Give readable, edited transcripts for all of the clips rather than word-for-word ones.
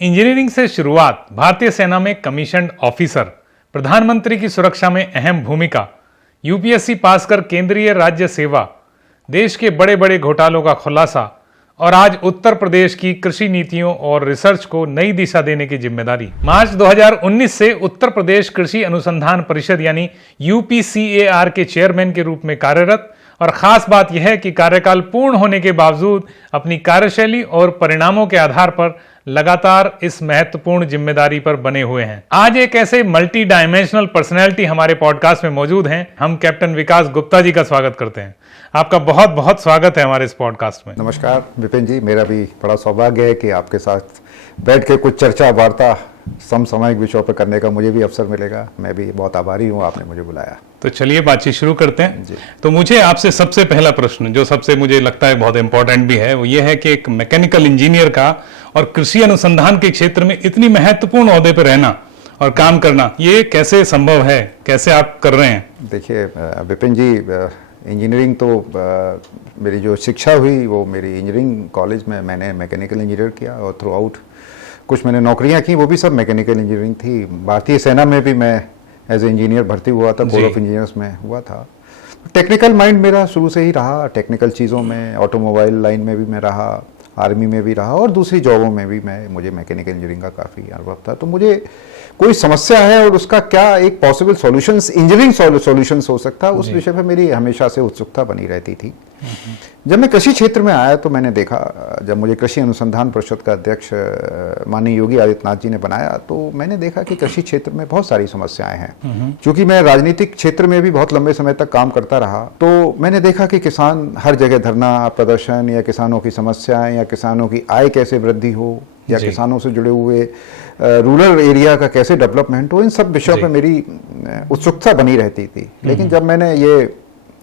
Engineering से शुरुआत, भारतीय सेना में कमीशन्ड ऑफिसर, प्रधानमंत्री की सुरक्षा में अहम भूमिका, यूपीएससी पास कर केंद्रीय राज्य सेवा, देश के बड़े बड़े घोटालों का खुलासा और आज उत्तर प्रदेश की कृषि नीतियों और रिसर्च को नई दिशा देने की जिम्मेदारी। मार्च 2019 से उत्तर प्रदेश कृषि अनुसंधान परिषद यानी यूपीसीएआर के चेयरमैन के रूप में कार्यरत। और खास बात यह है कि कार्यकाल पूर्ण होने के बावजूद अपनी कार्यशैली और परिणामों के आधार पर लगातार इस महत्वपूर्ण जिम्मेदारी पर बने हुए हैं। आज एक ऐसे मल्टी डायमेंशनल पर्सनैलिटी हमारे पॉडकास्ट में मौजूद हैं। हम कैप्टन विकास गुप्ता जी का स्वागत करते हैं। आपका बहुत बहुत स्वागत है हमारे इस पॉडकास्ट में। नमस्कार विपिन जी, मेरा भी बड़ा सौभाग्य है कि आपके साथ बैठ के कुछ चर्चा वार्ता समसामयिक विषयों पर करने का मुझे भी अवसर मिलेगा। मैं भी बहुत आभारी हूँ, आपने मुझे बुलाया। तो चलिए बातचीत शुरू करते हैं। तो मुझे आपसे सबसे पहला प्रश्न, जो सबसे मुझे लगता है बहुत इंपॉर्टेंट भी है, वो ये है कि एक मैकेनिकल इंजीनियर का और कृषि अनुसंधान के क्षेत्र में इतनी महत्वपूर्ण ओहदे पर रहना और काम करना, ये कैसे संभव है, कैसे आप कर रहे हैं? देखिए विपिन जी, इंजीनियरिंग तो मेरी जो शिक्षा हुई वो मेरी इंजीनियरिंग कॉलेज में मैंने मैकेनिकल इंजीनियर किया और थ्रू आउट कुछ मैंने नौकरियां की, वो भी सब मैकेनिकल इंजीनियरिंग थी। भारतीय सेना में भी मैं एज ए इंजीनियर भर्ती हुआ था, बोर्ड ऑफ इंजीनियर्स में हुआ था। टेक्निकल माइंड मेरा शुरू से ही रहा, टेक्निकल चीज़ों में, ऑटोमोबाइल लाइन में भी मैं रहा, आर्मी में भी रहा और दूसरी जॉबों में भी मुझे मैकेनिकल इंजीनियरिंग का काफ़ी अनुभव था। तो मुझे कोई समस्या है और उसका क्या एक पॉसिबल सॉल्यूशंस, इंजीनियरिंग सॉल्यूशंस हो सकता है, उस विषय पर मेरी हमेशा से उत्सुकता बनी रहती थी। जब मैं कृषि क्षेत्र में आया तो मैंने देखा, जब मुझे कृषि अनुसंधान परिषद का अध्यक्ष माननीय योगी आदित्यनाथ जी ने बनाया, तो मैंने देखा कि कृषि क्षेत्र में बहुत सारी समस्याएं हैं। क्योंकि मैं राजनीतिक क्षेत्र में भी बहुत लंबे समय तक काम करता रहा, तो मैंने देखा कि किसान हर जगह धरना प्रदर्शन या किसानों की समस्याएं या किसानों की आय कैसे वृद्धि हो या किसानों से जुड़े हुए रूरल एरिया का कैसे डेवलपमेंट हो, इन सब विषयों पर मेरी उत्सुकता बनी रहती थी। लेकिन जब मैंने ये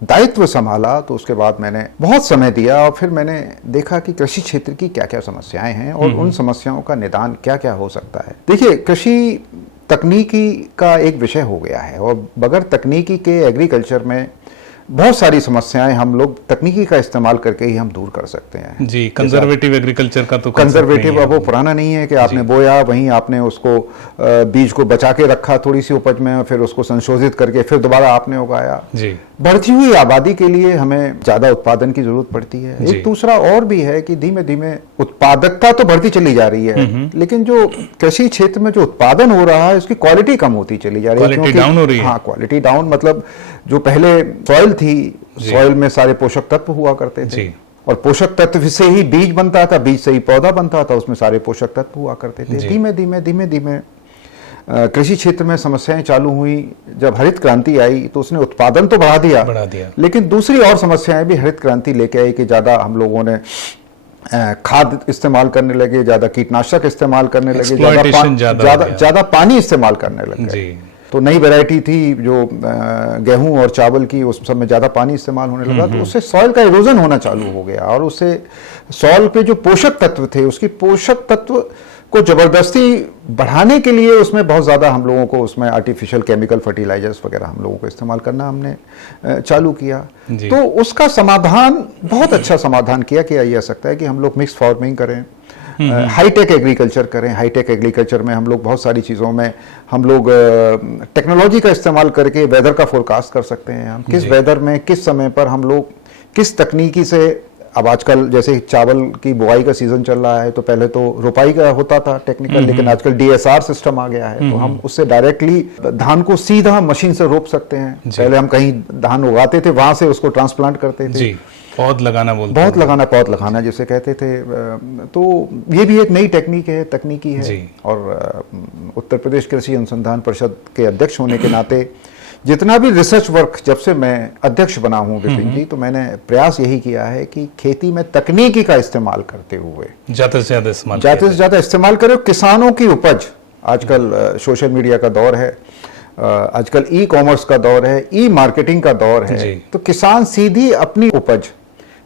दायित्व संभाला तो उसके बाद मैंने बहुत समय दिया और फिर मैंने देखा कि कृषि क्षेत्र की क्या क्या समस्याएं हैं और उन समस्याओं का निदान क्या क्या हो सकता है। देखिए, कृषि तकनीकी का एक विषय हो गया है और बगैर तकनीकी के एग्रीकल्चर में बहुत सारी समस्याएं हम लोग तकनीकी का इस्तेमाल करके ही हम दूर कर सकते हैं। जी, कंजर्वेटिव एग्रीकल्चर का तो कंजर्वेटिव अब वो पुराना नहीं है कि आपने बोया, वहीं आपने उसको बीज को बचा के रखा थोड़ी सी उपज में, फिर उसको संशोधित करके फिर दोबारा आपने उगाया। जी, बढ़ती हुई आबादी के लिए हमें ज्यादा उत्पादन की जरूरत पड़ती है। एक दूसरा और भी है कि धीमे धीमे उत्पादकता तो बढ़ती चली जा रही है, लेकिन जो कृषि क्षेत्र में जो उत्पादन हो रहा है उसकी क्वालिटी कम होती चली जा रही है। क्वालिटी डाउन हो रही है। हाँ, क्वालिटी डाउन मतलब जो पहले सॉइल थी, सॉइल में सारे पोषक तत्व हुआ करते थे और पोषक तत्व से ही बीज बनता था, बीज से ही पौधा बनता था, उसमें सारे पोषक तत्व हुआ करते थे। धीमे धीमे कृषि क्षेत्र में समस्याएं चालू हुई। जब हरित क्रांति आई तो उसने उत्पादन तो बढ़ा दिया, लेकिन दूसरी और समस्याएं भी हरित क्रांति लेके आई कि ज्यादा हम लोगों ने खाद इस्तेमाल करने लगे, ज्यादा कीटनाशक इस्तेमाल करने लगे, ज्यादा पानी इस्तेमाल करने लगे। तो नई वैरायटी थी जो गेहूं और चावल की, उस सब में ज्यादा पानी इस्तेमाल होने लगा, तो उससे सॉइल का इरोजन होना चालू हो गया और उससे सॉइल पे जो पोषक तत्व थे, उसकी पोषक तत्व को जबरदस्ती बढ़ाने के लिए उसमें बहुत ज़्यादा हम लोगों को उसमें आर्टिफिशियल केमिकल फर्टिलाइजर्स वगैरह हम लोगों को इस्तेमाल करना हमने चालू किया। तो उसका समाधान, बहुत अच्छा समाधान किया जा सकता है कि हम लोग मिक्स फार्मिंग करें, हाईटेक एग्रीकल्चर करें। हाईटेक एग्रीकल्चर में हम लोग बहुत सारी चीज़ों में हम लोग टेक्नोलॉजी का इस्तेमाल करके वेदर का फोरकास्ट कर सकते हैं। हम किस वेदर में किस समय पर हम लोग किस तकनीकी से, अब आजकल जैसे चावल की बुआई का सीजन चल रहा है, तो पहले तो रोपाई का होता था टेक्निकल, लेकिन आजकल डीएसआर सिस्टम आ गया है, तो हम उससे डायरेक्टली धान को सीधा मशीन से रोप सकते हैं। पहले हम कहीं धान उगाते थे, वहां से उसको ट्रांसप्लांट करते थे। पौध लगाना जिसे कहते थे। तो ये भी एक नई तकनीकी है। और उत्तर प्रदेश कृषि अनुसंधान परिषद के अध्यक्ष होने के नाते जितना भी रिसर्च वर्क जब से मैं अध्यक्ष बना हूं विपिन जी, तो मैंने प्रयास यही किया है कि खेती में तकनीकी का इस्तेमाल करते हुए ज्यादा से ज्यादा इस्तेमाल करें। किसानों की उपज, आजकल सोशल मीडिया का दौर है, आजकल ई कॉमर्स का दौर है, ई मार्केटिंग का दौर है, तो किसान सीधी अपनी उपज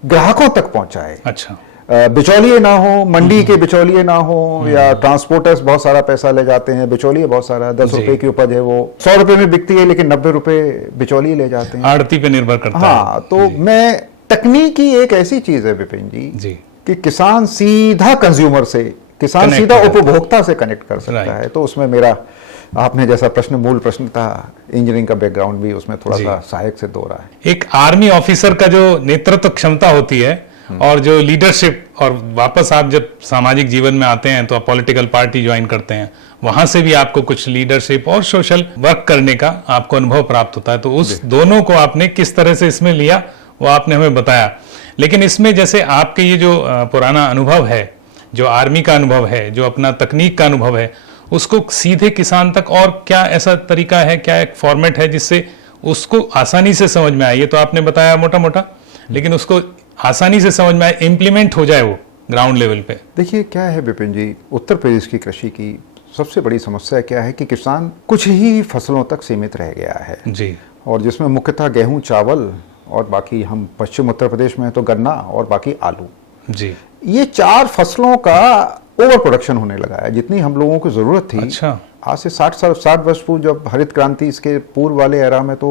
ग्राहकों तक पहुंचाए। अच्छा, बिचौलिए ना हो, मंडी के बिचौलिए ना हो, या ट्रांसपोर्टर्स बहुत सारा पैसा ले जाते हैं, बिचौलिए बहुत सारा, 10 रुपए की उपज है वो 100 रुपए में बिकती है, लेकिन 90 रुपए बिचौलिए ले जाते हैं, आड़ती पे निर्भर करता है। हाँ, तो मैं तकनीकी एक ऐसी चीज है विपिन जी कि किसान सीधा कंज्यूमर से किसान Connect सीधा हो जाता है। उपभोक्ता से कनेक्ट कर सकता Right. है। तो उसमें मेरा, आपने जैसा मूल प्रश्न था, इंजीनियरिंग का बैकग्राउंड भी उसमें थोड़ा जी। सा सहायक सिद्ध हो रहा है। एक आर्मी ऑफिसर का जो नेतृत्व क्षमता होती है और जो लीडरशिप, और वापस आप जब सामाजिक जीवन में आते हैं तो आप पॉलिटिकल पार्टी ज्वाइन करते हैं, वहां से भी आपको कुछ लीडरशिप और सोशल वर्क करने का आपको अनुभव प्राप्त होता है। तो उस दोनों को आपने किस तरह से इसमें लिया वो आपने हमें बताया। लेकिन इसमें जैसे आपके ये जो पुराना अनुभव है, जो आर्मी का अनुभव है, जो अपना तकनीक का अनुभव है, उसको सीधे किसान तक और क्या ऐसा तरीका है, क्या एक फॉर्मेट है जिससे उसको आसानी से समझ में आए? ये तो आपने बताया मोटा मोटा, लेकिन उसको आसानी से समझ में आए, इम्प्लीमेंट हो जाए वो ग्राउंड लेवल पे। देखिए क्या है विपिन जी, उत्तर प्रदेश की कृषि की सबसे बड़ी समस्या क्या है कि किसान कुछ ही फसलों तक सीमित रह गया है जी। और जिसमें मुख्यतः गेहूं, चावल और बाकी हम पश्चिम उत्तर प्रदेश में तो गन्ना और बाकी आलू, जी। ये 4 फसलों का ओवर प्रोडक्शन होने लगा है। जितनी हम लोगों को जरूरत थी, अच्छा। आज से 60 वर्ष पूर्व जब हरित क्रांति, इसके पूर्व वाले एरा में तो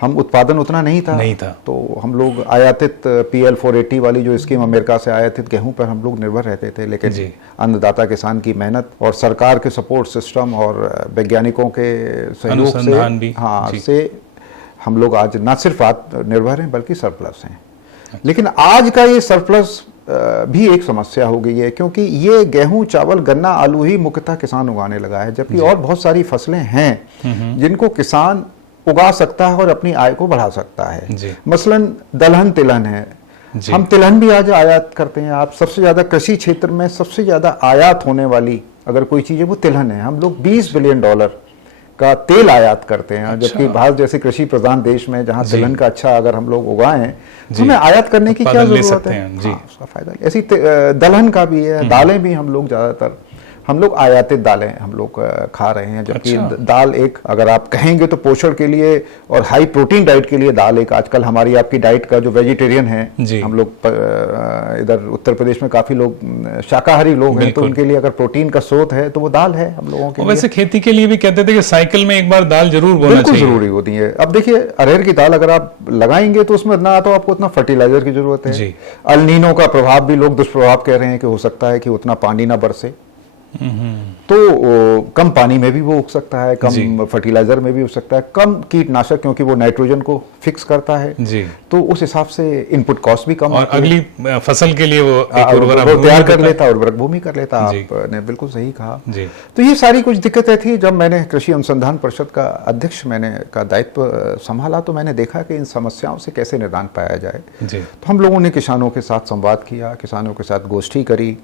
हम उत्पादन उतना नहीं था। तो हम लोग आयातित PL 480 वाली जो स्कीम अमेरिका से आयातित गेहूं पर हम लोग निर्भर रहते थे। लेकिन अन्नदाता किसान की मेहनत और सरकार के सपोर्ट सिस्टम और वैज्ञानिकों के सहयोग से से हम लोग आज न सिर्फ आत्मनिर्भर हैं बल्कि सरप्लस हैं। लेकिन आज का ये सरप्लस भी एक समस्या हो गई है, क्योंकि ये गेहूं, चावल, गन्ना, आलू ही मुख्यतः किसान उगाने लगा है, जबकि और बहुत सारी फसलें हैं जिनको किसान उगा सकता है और अपनी आय को बढ़ा सकता है। मसलन दलहन, तिलहन है। हम तिलहन भी आज आयात करते हैं। आप सबसे ज्यादा कृषि क्षेत्र में सबसे ज्यादा आयात होने वाली अगर कोई चीज है वो तिलहन है। हम लोग $20 बिलियन का तेल आयात करते हैं। अच्छा। जबकि भारत जैसे कृषि प्रधान देश में जहां तिलहन का अच्छा अगर हम लोग उगाएं तो हमें आयात करने की क्या जरूरत है? हाँ, उसका फायदा। ऐसी दलहन का भी है। दालें भी हम लोग ज्यादातर आयातित दालें हम लोग खा रहे हैं, जबकि दाल एक, अगर आप कहेंगे तो पोषण के लिए और हाई प्रोटीन डाइट के लिए दाल एक, आजकल हमारी आपकी डाइट का जो वेजिटेरियन है, हम लोग इधर उत्तर प्रदेश में काफी लोग शाकाहारी लोग हैं, तो उनके लिए अगर प्रोटीन का स्रोत है तो वो दाल है हम लोगों के लिए। वैसे खेती के लिए भी कहते थे कि साइकिल में एक बार दाल जरूर बोना चाहिए, जरूरी होती है। अब देखिए अरहर की दाल अगर आप लगाएंगे तो उसमें ना तो आपको उतना फर्टिलाइजर की जरूरत है। अल नीनो का प्रभाव भी लोग दुष्प्रभाव कह रहे हैं कि हो सकता है कि उतना पानी ना बरसे, तो कम पानी में भी वो उग सकता है, कम फर्टिलाइजर में भी उग सकता है, कम कीटनाशक, क्योंकि वो नाइट्रोजन को फिक्स करता है जी। तो उस हिसाब से इनपुट कॉस्ट भी कम और अगली फसल के लिए वो तैयार कर लेता, उर्वरक भूमि कर लेता। आपने बिल्कुल सही कहा जी। तो ये सारी कुछ दिक्कतें थी। जब मैंने कृषि अनुसंधान परिषद का अध्यक्ष का दायित्व संभाला तो मैंने देखा कि इन समस्याओं से कैसे निदान पाया जाए। तो हम लोगों ने किसानों के साथ संवाद किया, किसानों के साथ गोष्ठी करी,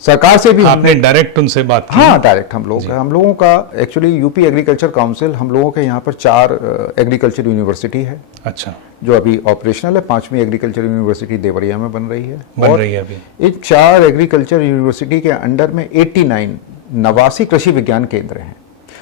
सरकार से भी आपने डायरेक्ट उनसे बात की? हाँ, डायरेक्ट हम लोगों का एक्चुअली यूपी एग्रीकल्चर काउंसिल, हम लोगों के यहाँ पर 4 एग्रीकल्चर यूनिवर्सिटी है। अच्छा। जो अभी ऑपरेशनल है। 5वीं एग्रीकल्चर यूनिवर्सिटी देवरिया में बन रही है अभी। इन 4 एग्रीकल्चर यूनिवर्सिटी के अंडर में 89 कृषि विज्ञान केंद्र हैं।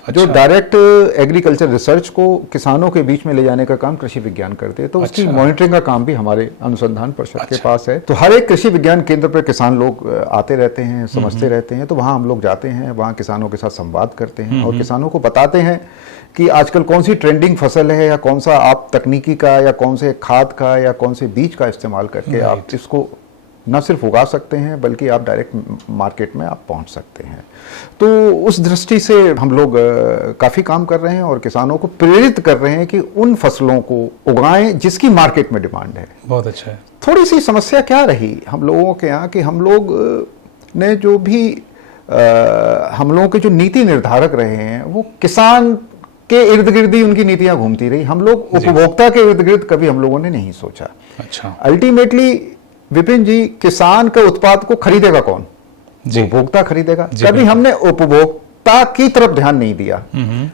अच्छा। जो डायरेक्ट एग्रीकल्चर रिसर्च को किसानों के बीच में ले जाने का काम कृषि विज्ञान करते हैं, तो उसकी मॉनिटरिंग का काम भी हमारे अनुसंधान परिषद के पास है। तो हर एक कृषि विज्ञान केंद्र पर किसान लोग आते रहते हैं, समझते रहते हैं, तो वहाँ हम लोग जाते हैं, वहाँ किसानों के साथ संवाद करते हैं और किसानों को बताते हैं कि आजकल कौन सी ट्रेंडिंग फसल है, या कौन सा आप तकनीकी का, या कौन से खाद का, या कौन से बीज का इस्तेमाल करके आप इसको न सिर्फ उगा सकते हैं बल्कि आप डायरेक्ट मार्केट में आप पहुंच सकते हैं। तो उस दृष्टि से हम लोग काफ़ी काम कर रहे हैं और किसानों को प्रेरित कर रहे हैं कि उन फसलों को उगाएं जिसकी मार्केट में डिमांड है। बहुत अच्छा है। थोड़ी सी समस्या क्या रही हम लोगों के यहाँ कि हम लोग ने जो भी हम लोगों के जो नीति निर्धारक रहे हैं वो किसान के इर्द गिर्द ही उनकी नीतियां घूमती रही। हम लोग उपभोक्ता के इर्द गिर्द कभी हम लोगों ने नहीं सोचा। अच्छा। अल्टीमेटली विपिन जी, किसान के उत्पाद को खरीदेगा कौन? उपभोक्ता खरीदेगा। कभी हमने उपभोक्ता की तरफ ध्यान नहीं दिया,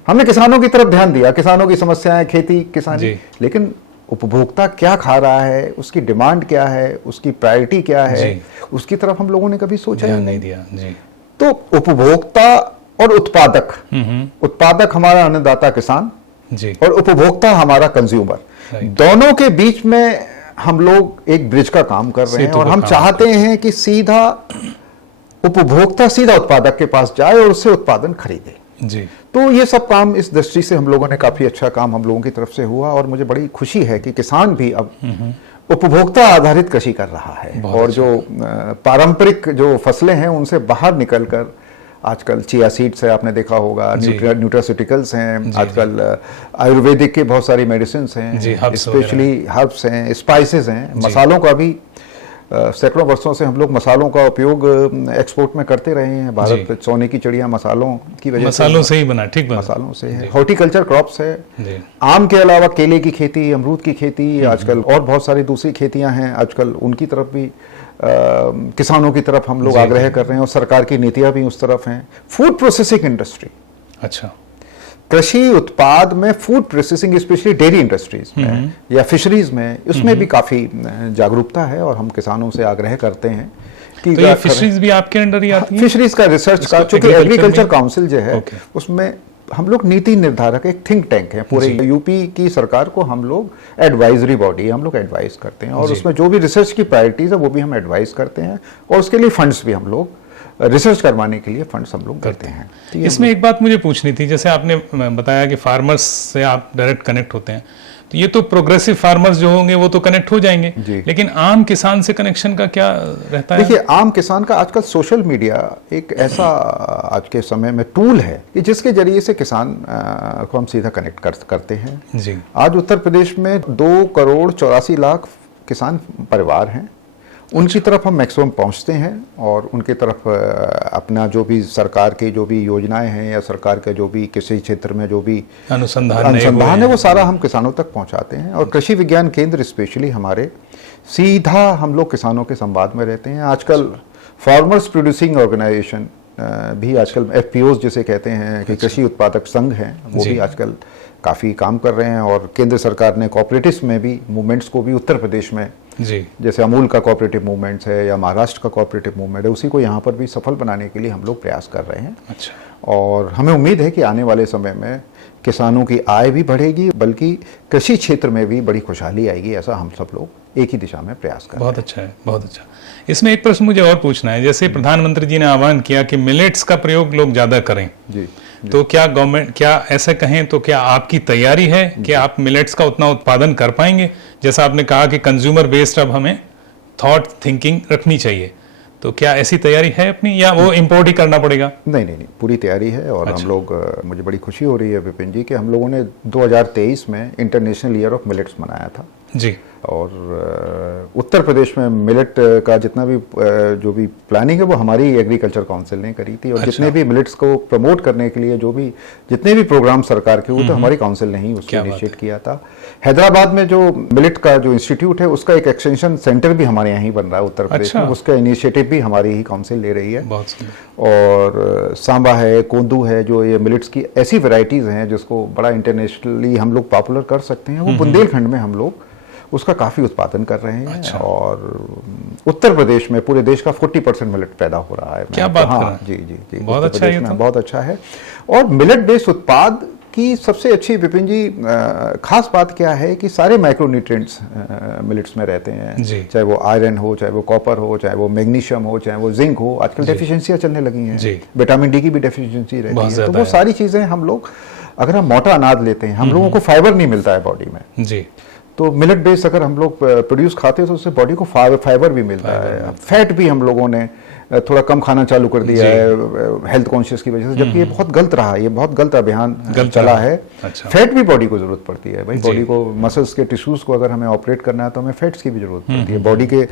हमने किसानों की तरफ ध्यान दिया। किसानों की समस्याएं, खेती किसानी, लेकिन उपभोक्ता क्या खा रहा है, उसकी डिमांड क्या है, उसकी प्रायोरिटी क्या है, उसकी तरफ हम लोगों ने कभी सोचा ही नहीं दिया जी। तो उपभोक्ता और उत्पादक हमारा अन्नदाता किसान जी, और उपभोक्ता हमारा कंज्यूमर, दोनों के बीच में हम लोग एक ब्रिज का काम कर रहे हैं। और हम चाहते हैं कि सीधा उपभोक्ता सीधा उत्पादक के पास जाए और उससे उत्पादन खरीदे जी। तो ये सब काम इस दृष्टि से हम लोगों ने काफी अच्छा काम हम लोगों की तरफ से हुआ और मुझे बड़ी खुशी है कि किसान भी अब उपभोक्ता आधारित कृषि कर रहा है और जो पारंपरिक जो फसलें हैं उनसे बाहर निकलकर आजकल चिया सीड्स है, आपने देखा होगा, न्यूट्रास्यूटिकल्स हैं, आजकल आयुर्वेदिक के बहुत सारी मेडिसिन हैं, स्पेशली हर्ब्स हैं, स्पाइसेस हैं, मसालों का भी सैकड़ों वर्षों से हम लोग मसालों का उपयोग एक्सपोर्ट में करते रहे हैं। भारत सोने की चिड़िया मसालों की वजह मसालों से ही बना, ठीक बना, मसालों से है। हॉर्टिकल्चर क्रॉप्स है, आम के अलावा केले की खेती, अमरूद की खेती, आजकल और बहुत सारी दूसरी खेतियां हैं, आजकल उनकी तरफ भी किसानों की तरफ हम लोग आग्रह कर रहे हैं और सरकार की नीतियां भी उस तरफ हैं। फूड प्रोसेसिंग इंडस्ट्री, अच्छा, कृषि उत्पाद में food processing, specially dairy industries में या फिशरीज में, उसमें भी काफी जागरूकता है और हम किसानों से आग्रह करते हैं कि तो ये फिशरीज भी आपके अंडर ही आती है? फिशरीज का रिसर्च का, चूंकि एग्रीकल्चर काउंसिल जो है उसमें हम लोग नीति निर्धारक, एक थिंक टैंक है पूरे यूपी की सरकार को, हम लोग एडवाइजरी बॉडी, हम लोग एडवाइस करते हैं और उसमें जो भी रिसर्च की प्रायोरिटीज है वो भी हम एडवाइस करते हैं और उसके लिए फंड्स भी हम लोग, रिसर्च करवाने के लिए फंड्स हम लोग करते हैं। इसमें एक बात मुझे पूछनी थी, जैसे आपने बताया कि फार्मर्स से आप डायरेक्ट कनेक्ट होते हैं, तो ये तो प्रोग्रेसिव फार्मर्स जो होंगे वो तो कनेक्ट हो जाएंगे, लेकिन आम किसान से कनेक्शन का क्या रहता है? देखिए, आम किसान का आजकल सोशल मीडिया एक ऐसा आज के समय में टूल है कि जिसके जरिए से किसान को हम सीधा कनेक्ट करते हैं जी। आज उत्तर प्रदेश में 2,84,00,000 किसान परिवार हैं, उनकी तरफ हम मैक्सिमम पहुंचते हैं और उनके तरफ अपना जो भी सरकार की जो भी योजनाएं हैं या सरकार के जो भी किसी क्षेत्र में जो भी अनुसंधान है वो सारा हम किसानों तक पहुंचाते हैं और कृषि विज्ञान केंद्र स्पेशली हमारे सीधा हम लोग किसानों के संवाद में रहते हैं। आजकल फार्मर्स प्रोड्यूसिंग ऑर्गेनाइजेशन भी आजकल FPOs जिसे कहते हैं कि कृषि उत्पादक संघ हैं, वो भी आजकल काफ़ी काम कर रहे हैं और केंद्र सरकार ने कोऑपरेटिव्स में भी मूवमेंट्स को भी उत्तर प्रदेश में जी, जैसे अमूल का कोऑपरेटिव मूवमेंट्स है या महाराष्ट्र का कोऑपरेटिव मूवमेंट है, उसी को यहाँ पर भी सफल बनाने के लिए हम लोग प्रयास कर रहे हैं। अच्छा। और हमें उम्मीद है कि आने वाले समय में किसानों की आय भी बढ़ेगी, बल्कि कृषि क्षेत्र में भी बड़ी खुशहाली आएगी, ऐसा हम सब लोग एक ही दिशा में प्रयास कर रहे हैं। बहुत अच्छा है, बहुत अच्छा। इसमें एक प्रश्न मुझे और पूछना है, जैसे प्रधानमंत्री जी ने आह्वान किया कि मिलेट्स का प्रयोग लोग ज्यादा करें, जी, तो क्या गवर्नमेंट, क्या ऐसे कहें तो क्या आपकी तैयारी है कि आप मिलेट्स का उतना उत्पादन कर पाएंगे? जैसा आपने कहा कि कंज्यूमर बेस्ड अब हमें थॉट थिंकिंग रखनी चाहिए, तो क्या ऐसी तैयारी है अपनी या वो इंपोर्ट ही करना पड़ेगा? नहीं, पूरी तैयारी है और हम लोग, मुझे बड़ी खुशी हो रही है विपिन जी कि हम लोगों ने 2023 में इंटरनेशनल ईयर ऑफ मिलेट्स मनाया था जी, और उत्तर प्रदेश में मिलेट का जितना भी जो भी प्लानिंग है वो हमारी एग्रीकल्चर काउंसिल ने करी थी और जितने भी मिलेट्स को प्रमोट करने के लिए जो भी जितने भी प्रोग्राम सरकार के हुए तो हमारी काउंसिल ने ही उसको इनिशिएट किया था। हैदराबाद में जो मिलेट का जो इंस्टीट्यूट है उसका एक एक्सटेंशन सेंटर भी हमारे यहाँ ही बन रहा है उत्तर प्रदेश में, उसका इनिशिएटिव भी हमारी ही काउंसिल ले रही है। और सांबा है, कोंदू है, जो ये मिलेट्स की ऐसी वेराइटीज हैं जिसको बड़ा इंटरनेशनली हम लोग पॉपुलर कर सकते हैं, वो बुंदेलखंड में हम लोग उसका काफी उत्पादन कर रहे हैं। अच्छा। और उत्तर प्रदेश में पूरे देश का 40% मिलेट पैदा हो रहा है। क्या बात हाँ, जी, बहुत अच्छा है, तो बहुत अच्छा है। और मिलेट बेस्ड उत्पाद की सबसे अच्छी विपिन जी खास बात क्या है कि सारे माइक्रोन्यूट्रिएंट्स मिलेट्स में रहते हैं, चाहे वो आयरन हो, चाहे वो कॉपर हो, चाहे वो मैग्नीशियम हो, चाहे वो जिंक हो। आजकल डेफिशिएंसियां चलने लगी हैं, विटामिन डी की भी डेफिशिएंसी रहती है, तो वो सारी चीजें हम लोग, अगर हम मोटा अनाज लेते हैं, हम लोगों को फाइबर नहीं मिलता है बॉडी में जी, तो मिलेट बेस्ड अगर हम लोग प्रोड्यूस खाते हैं तो उससे बॉडी को फाइबर भी मिलता है। फैट भी हम लोगों ने थोड़ा कम खाना चालू कर दिया है हेल्थ कॉन्शियस की वजह से, जबकि ये बहुत गलत रहा है, ये बहुत गलत अभियान चला है। अच्छा। फैट भी बॉडी को जरूरत पड़ती है भाई, बॉडी को मसल्स के टिश्यूज को अगर हमें ऑपरेट करना है तो हमें फैट्स की भी जरूरत पड़ती है। बॉडी के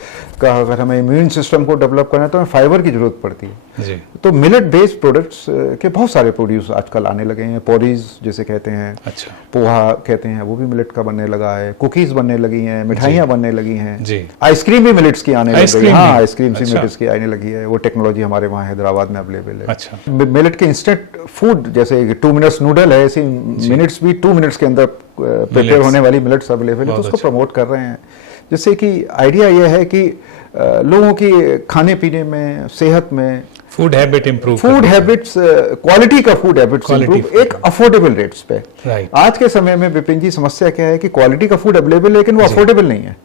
का अगर हमें इम्यून सिस्टम को डेवलप करना है तो हमें फाइबर की जरूरत पड़ती है जी। तो मिलेट बेस्ड प्रोडक्ट्स के बहुत सारे प्रोड्यूस आजकल आने लगे हैं। पोरीज जिसे कहते हैं, अच्छा, पोहा कहते हैं, वो भी मिलेट का बनने लगा है। कुकीज बनने लगी हैं, मिठाइयाँ बनने लगी हैं जी। आइसक्रीम भी मिलेट्स की आने लगी है। हाँ, आइसक्रीम अच्छा। सी मिलेट्स की आने लगी है, वो टेक्नोलॉजी हमारे वहाँ हैदराबाद में अवेलेबल है। अच्छा। मिलेट के इंस्टेंट फूड जैसे 2 मिनट्स नूडल है, ऐसे मिनट्स भी 2 मिनट्स के अंदर प्रिपेयर होने वाली मिलेट्स अवेलेबल है, तो उसको प्रमोट कर रहे हैं। जिससे कि आइडिया यह है कि लोगों की खाने पीने में, सेहत में, food habit improve, food habits, quality का फूड हैबिट्स इंप्रूव एक अफोर्डेबल रेट्स पे। आज के समय में विपिन जी समस्या क्या है कि क्वालिटी का फूड अवेलेबल है लेकिन वो अफोर्डेबल नहीं है।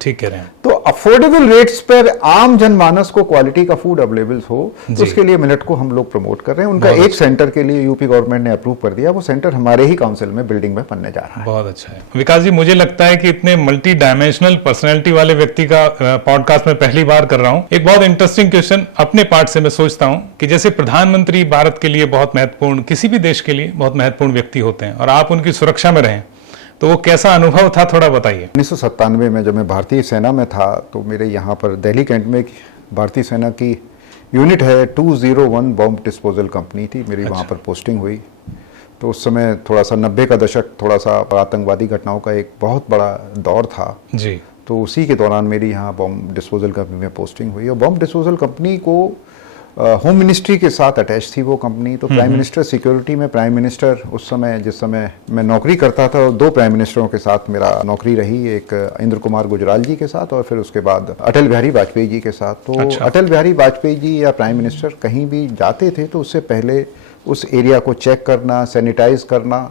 ठीक कह रहे हैं। तो अफोर्डेबल रेट्स पर आम जनमानस को क्वालिटी का फूड अवेलेबल हो, तो उसके लिए मिलेट को हम लोग प्रमोट कर रहे हैं। उनका एक सेंटर के लिए यूपी गवर्नमेंट ने अप्रूव कर दिया, वो सेंटर हमारे ही काउंसिल में बिल्डिंग में बनने जा रहा है। बहुत अच्छा है विकास जी, मुझे लगता है कि इतने मल्टी डायमेंशनल पर्सनैलिटी वाले व्यक्ति का पॉडकास्ट में पहली बार कर रहा हूं। एक बहुत इंटरेस्टिंग क्वेश्चन अपने पार्ट से मैं सोचता हूं कि जैसे प्रधानमंत्री भारत के लिए बहुत महत्वपूर्ण, किसी भी देश के लिए बहुत महत्वपूर्ण व्यक्ति होते हैं और आप उनकी सुरक्षा में रहें, तो वो कैसा अनुभव था, थोड़ा बताइए। 1997 में जब मैं भारतीय सेना में था तो मेरे यहाँ पर दिल्ली कैंट में भारतीय सेना की यूनिट है 201 बॉम्ब डिस्पोजल कंपनी थी, मेरी वहाँ पर पोस्टिंग हुई। तो उस समय थोड़ा सा 90 का दशक, थोड़ा सा आतंकवादी घटनाओं का एक बहुत बड़ा दौर था जी। तो उसी के दौरान मेरी यहाँ बॉम्ब डिस्पोजल कंपनी में पोस्टिंग हुई। और बॉम्ब डिस्पोजल कंपनी को होम मिनिस्ट्री के साथ अटैच थी वो कंपनी। तो प्राइम मिनिस्टर सिक्योरिटी में प्राइम मिनिस्टर उस समय, जिस समय मैं नौकरी करता था, दो प्राइम मिनिस्टरों के साथ मेरा नौकरी रही, एक इंद्र कुमार गुजराल जी के साथ और फिर उसके बाद अटल बिहारी वाजपेयी जी के साथ। तो अच्छा। अटल बिहारी वाजपेयी जी या प्राइम मिनिस्टर कहीं भी जाते थे तो उससे पहले उस एरिया को चेक करना, सैनिटाइज करना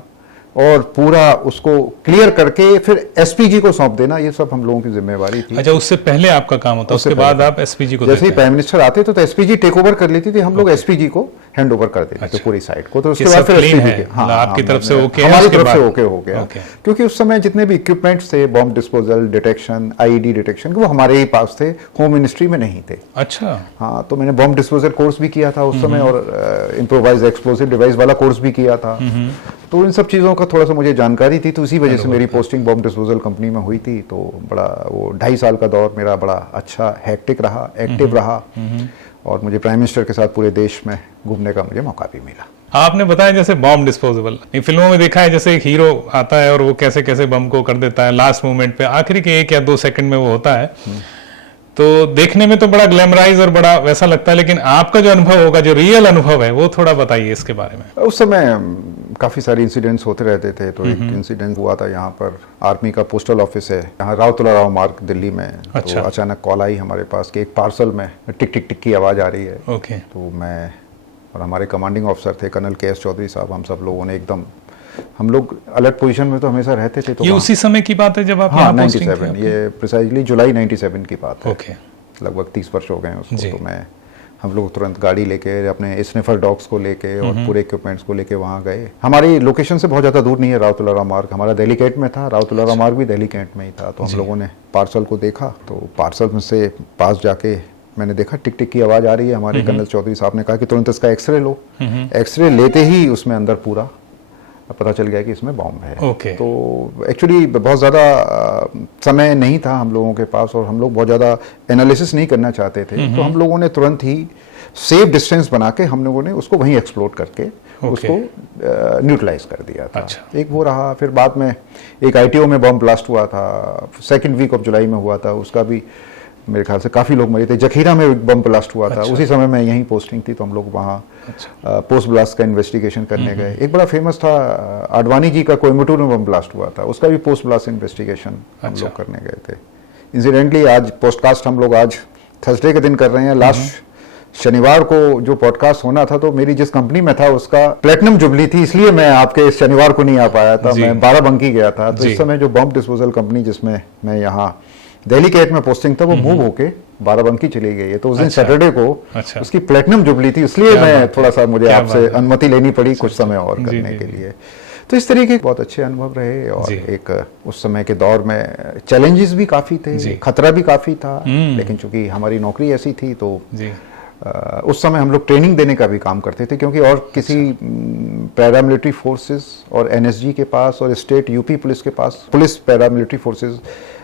और पूरा उसको क्लियर करके फिर एसपीजी को सौंप देना, ये सब हम लोगों की जिम्मेवारी थी। अच्छा, उससे पहले आपका काम होता, उसके बाद आप एसपीजी को जैसे ही प्राइम मिनिस्टर आते तो एसपीजी टेक ओवर कर लेती थी, हम लोग एसपीजी को हैंड ओवर कर देते थे पूरी साइट को। तो उसके बाद फिर एसपीजी के आपकी तरफ से ओके, हमारी तरफ से ओके हो गया, क्योंकि उस समय जितने भी इक्विपमेंट्स थे, bomb disposal, detection, IED detection, वो हमारे ही पास थे, होम मिनिस्ट्री में नहीं थे। अच्छा। हाँ, तो मैंने बॉम्ब डिस्पोजल कोर्स भी किया था उस समय और इम्प्रोवाइज एक्सप्लोसिव डिवाइस वाला कोर्स भी किया था। तो इन सब चीज़ों का थोड़ा सा मुझे जानकारी थी, तो इसी वजह से मेरी पोस्टिंग बॉम्ब डिस्पोजल कंपनी में हुई थी। तो बड़ा वो 2.5 साल का दौर मेरा बड़ा अच्छा हेक्टिक रहा, एक्टिव रहा और मुझे प्राइम मिनिस्टर के साथ पूरे देश में घूमने का मुझे मौका भी मिला। आपने बताया जैसे बॉम्ब डिस्पोजेबल, फिल्मों में देखा है जैसे एक हीरो आता है और वो कैसे कैसे बम को कर देता है लास्ट मोमेंट पे, आखिरी के 1 या 2 सेकंड में वो होता है। तो देखने में तो बड़ा ग्लैमराइज और बड़ा वैसा लगता है, लेकिन आपका जो अनुभव होगा, जो रियल अनुभव है, वो थोड़ा बताइए इसके बारे में। उस समय काफ़ी सारे इंसिडेंट्स होते रहते थे। तो एक इंसिडेंट हुआ था, यहाँ पर आर्मी का पोस्टल ऑफिस है, यहाँ राव मार्ग दिल्ली में। अच्छा। तो अचानक कॉल आई हमारे पास कि एक पार्सल में टिक टिक टिक की आवाज़ आ रही है। ओके। तो मैं और हमारे कमांडिंग ऑफिसर थे कर्नल के एस चौधरी साहब, हम सब लोगों ने एकदम, हम लोग अलर्ट पोजीशन में तो हमेशा रहते थे। तो ये उसी समय की बात है जब आप हाँ, 97, ये प्रिसाइजली जुलाई 97 की बात है। ओके। लगभग 30 वर्ष हो गए हैं उसको। तो मैं, हम लोग तुरंत गाड़ी लेके अपने स्निफर डॉग्स को लेके और पूरे इक्विपमेंट्स को लेके वहाँ गए। हमारी लोकेशन से बहुत ज़्यादा दूर नहीं है राव मार्ग, हमारा दिल्ली कैंट में था, राव मार्ग भी दिल्ली कैंट में ही था। तो हम लोगों ने पार्सल को देखा, तो पार्सल में से पास जाके मैंने देखा टिक टिक की आवाज़ आ रही है। हमारे कर्नल चौधरी साहब ने कहा कि तुरंत इसका एक्सरे लो। एक्सरे लेते ही उसमें अंदर पूरा पता चल गया कि इसमें बॉम्ब है। ओके। तो एक्चुअली बहुत ज़्यादा समय नहीं था हम लोगों के पास और हम लोग बहुत ज़्यादा एनालिसिस नहीं करना चाहते थे। तो हम लोगों ने तुरंत ही सेफ डिस्टेंस बना के हम लोगों ने उसको वहीं एक्सप्लोड करके उसको न्यूट्रलाइज कर दिया था। अच्छा। एक वो रहा। फिर बाद में एक आईटीओ में बॉम्ब ब्लास्ट हुआ था, 2nd वीक ऑफ जुलाई में हुआ था, उसका भी मेरे ख्याल से काफ़ी लोग मरे थे। जखीरा में एक बम ब्लास्ट हुआ था। अच्छा। उसी समय मैं यहीं पोस्टिंग थी, तो हम लोग वहाँ पोस्ट ब्लास्ट का इन्वेस्टिगेशन करने गए। एक बड़ा फेमस था, आडवाणी जी का कोयम्बटूर में बम ब्लास्ट हुआ था, उसका भी पोस्ट ब्लास्ट इन्वेस्टिगेशन हम लोग करने गए थे। इंसिडेंटली आज पॉडकास्ट हम लोग आज थर्सडे के दिन कर रहे हैं। लास्ट शनिवार को जो पॉडकास्ट होना था, तो मेरी जिस कंपनी में था उसका प्लेटिनम जुबली थी, इसलिए मैं आपके इस शनिवार को नहीं आ पाया था। मैं बाराबंकी गया था। तो इस समय जो बॉम्ब डिस्पोजल कंपनी जिसमें मैं यहाँ दिल्ली कैंट में पोस्टिंग था, वो मूव होके बाराबंकी चली गई है। तो उस दिन सैटरडे को उसकी प्लेटिनम जुबली थी, इसलिए मैं थोड़ा सा, मुझे आपसे अनुमति लेनी पड़ी कुछ समय और करने के लिए। तो इस तरीके के बहुत अच्छे अनुभव रहे। और एक उस समय के दौर में चैलेंजेस भी काफ़ी थे, खतरा भी काफ़ी था, लेकिन चूंकि हमारी नौकरी ऐसी थी तो उस समय हम लोग ट्रेनिंग देने का भी काम करते थे, क्योंकि और किसी पैरामिलिट्री फोर्सेस और एनएसजी के पास और स्टेट यूपी पुलिस के पास, पुलिस पैरामिलिट्री फोर्सेस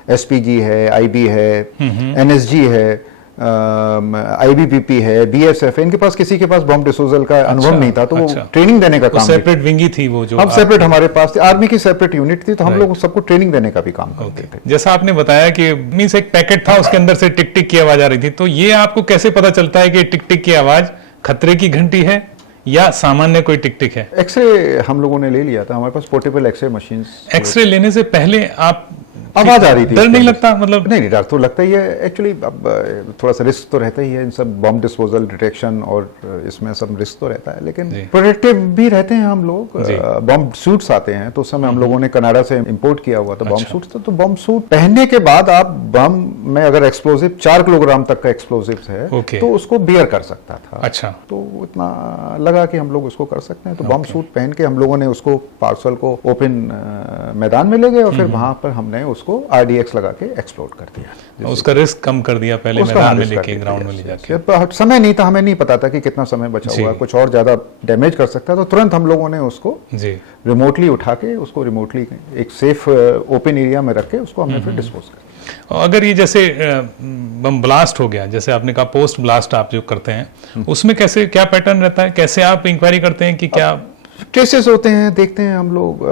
एसपीजी है, आईबी है, एनएसजी है, आईबीपीपी है, बीएसएफ, इनके पास किसी के पास बॉम्ब डिस्पोजल का अनुभव नहीं था। तो वो ट्रेनिंग देने का काम, सेपरेट विंगी थी वो, जो हम सेपरेट, हमारे पास आर्मी की सेपरेट यूनिट थी, तो हम लोग सबको ट्रेनिंग देने का भी काम करते थे। जैसा आपने बताया कि मींस एक पैकेट था, उसके अंदर से टिक टिक की आवाज आ रही थी, तो ये आपको कैसे पता चलता है कि टिक टिक की आवाज खतरे की घंटी है या सामान्य कोई टिक टिक है? एक्सरे हम लोगों ने ले लिया था, हमारे पास पोर्टेबल एक्सरे मशीन। एक्सरे लेने से पहले आप आवाज आ रही थी। डर नहीं लगता मतलब? नहीं, डर तो लगता ही है एक्चुअली। अब थोड़ा सा रिस्क तो रहता ही है इन सब बॉम्ब डिस्पोजल, डिटेक्शन और इसमें सब रिस्क तो रहता है, लेकिन प्रोटेक्टिव भी रहते हैं हम लोग। बॉम्ब सूट्स आते हैं तो उस समय हम लोगों ने कनाडा से इंपोर्ट किया हुआ था बॉम्ब सूट्स। तो बॉम्ब सूट पहनने के बाद आप बम में अगर एक्सप्लोजिव 4 किलोग्राम तक का एक्सप्लोजिव है तो उसको बियर कर सकता था। अच्छा, तो इतना लगा कि हम लोग उसको कर सकते हैं, तो बम सूट पहन के हम लोगों ने उसको पार्सल को ओपन मैदान में ले गए और फिर वहां पर हमने उसको RDX लगा के एक्सप्लोड कर दिया। उसका रिस्क कम कर दिया पहले मैदान में लेके, ग्राउंड में ले जाके। समय नहीं था, हमें नहीं पता था कि कितना समय बचा हुआ, कुछ और ज्यादा डैमेज कर सकता, तो तुरंत हम लोगों ने उसको रिमोटली उठा के उसको रिमोटली एक सेफ ओपन एरिया में रख के उसको हमने फिर डिस्पोज कर दिया। अगर ये जैसे बम ब्लास्ट हो गया, जैसे आपने कहा पोस्ट ब्लास्ट आप जो करते हैं, उसमें कैसे क्या पैटर्न रहता है, कैसे आप इंक्वायरी करते हैं कि क्या ट्रेसेस होते हैं, देखते हैं हम लोग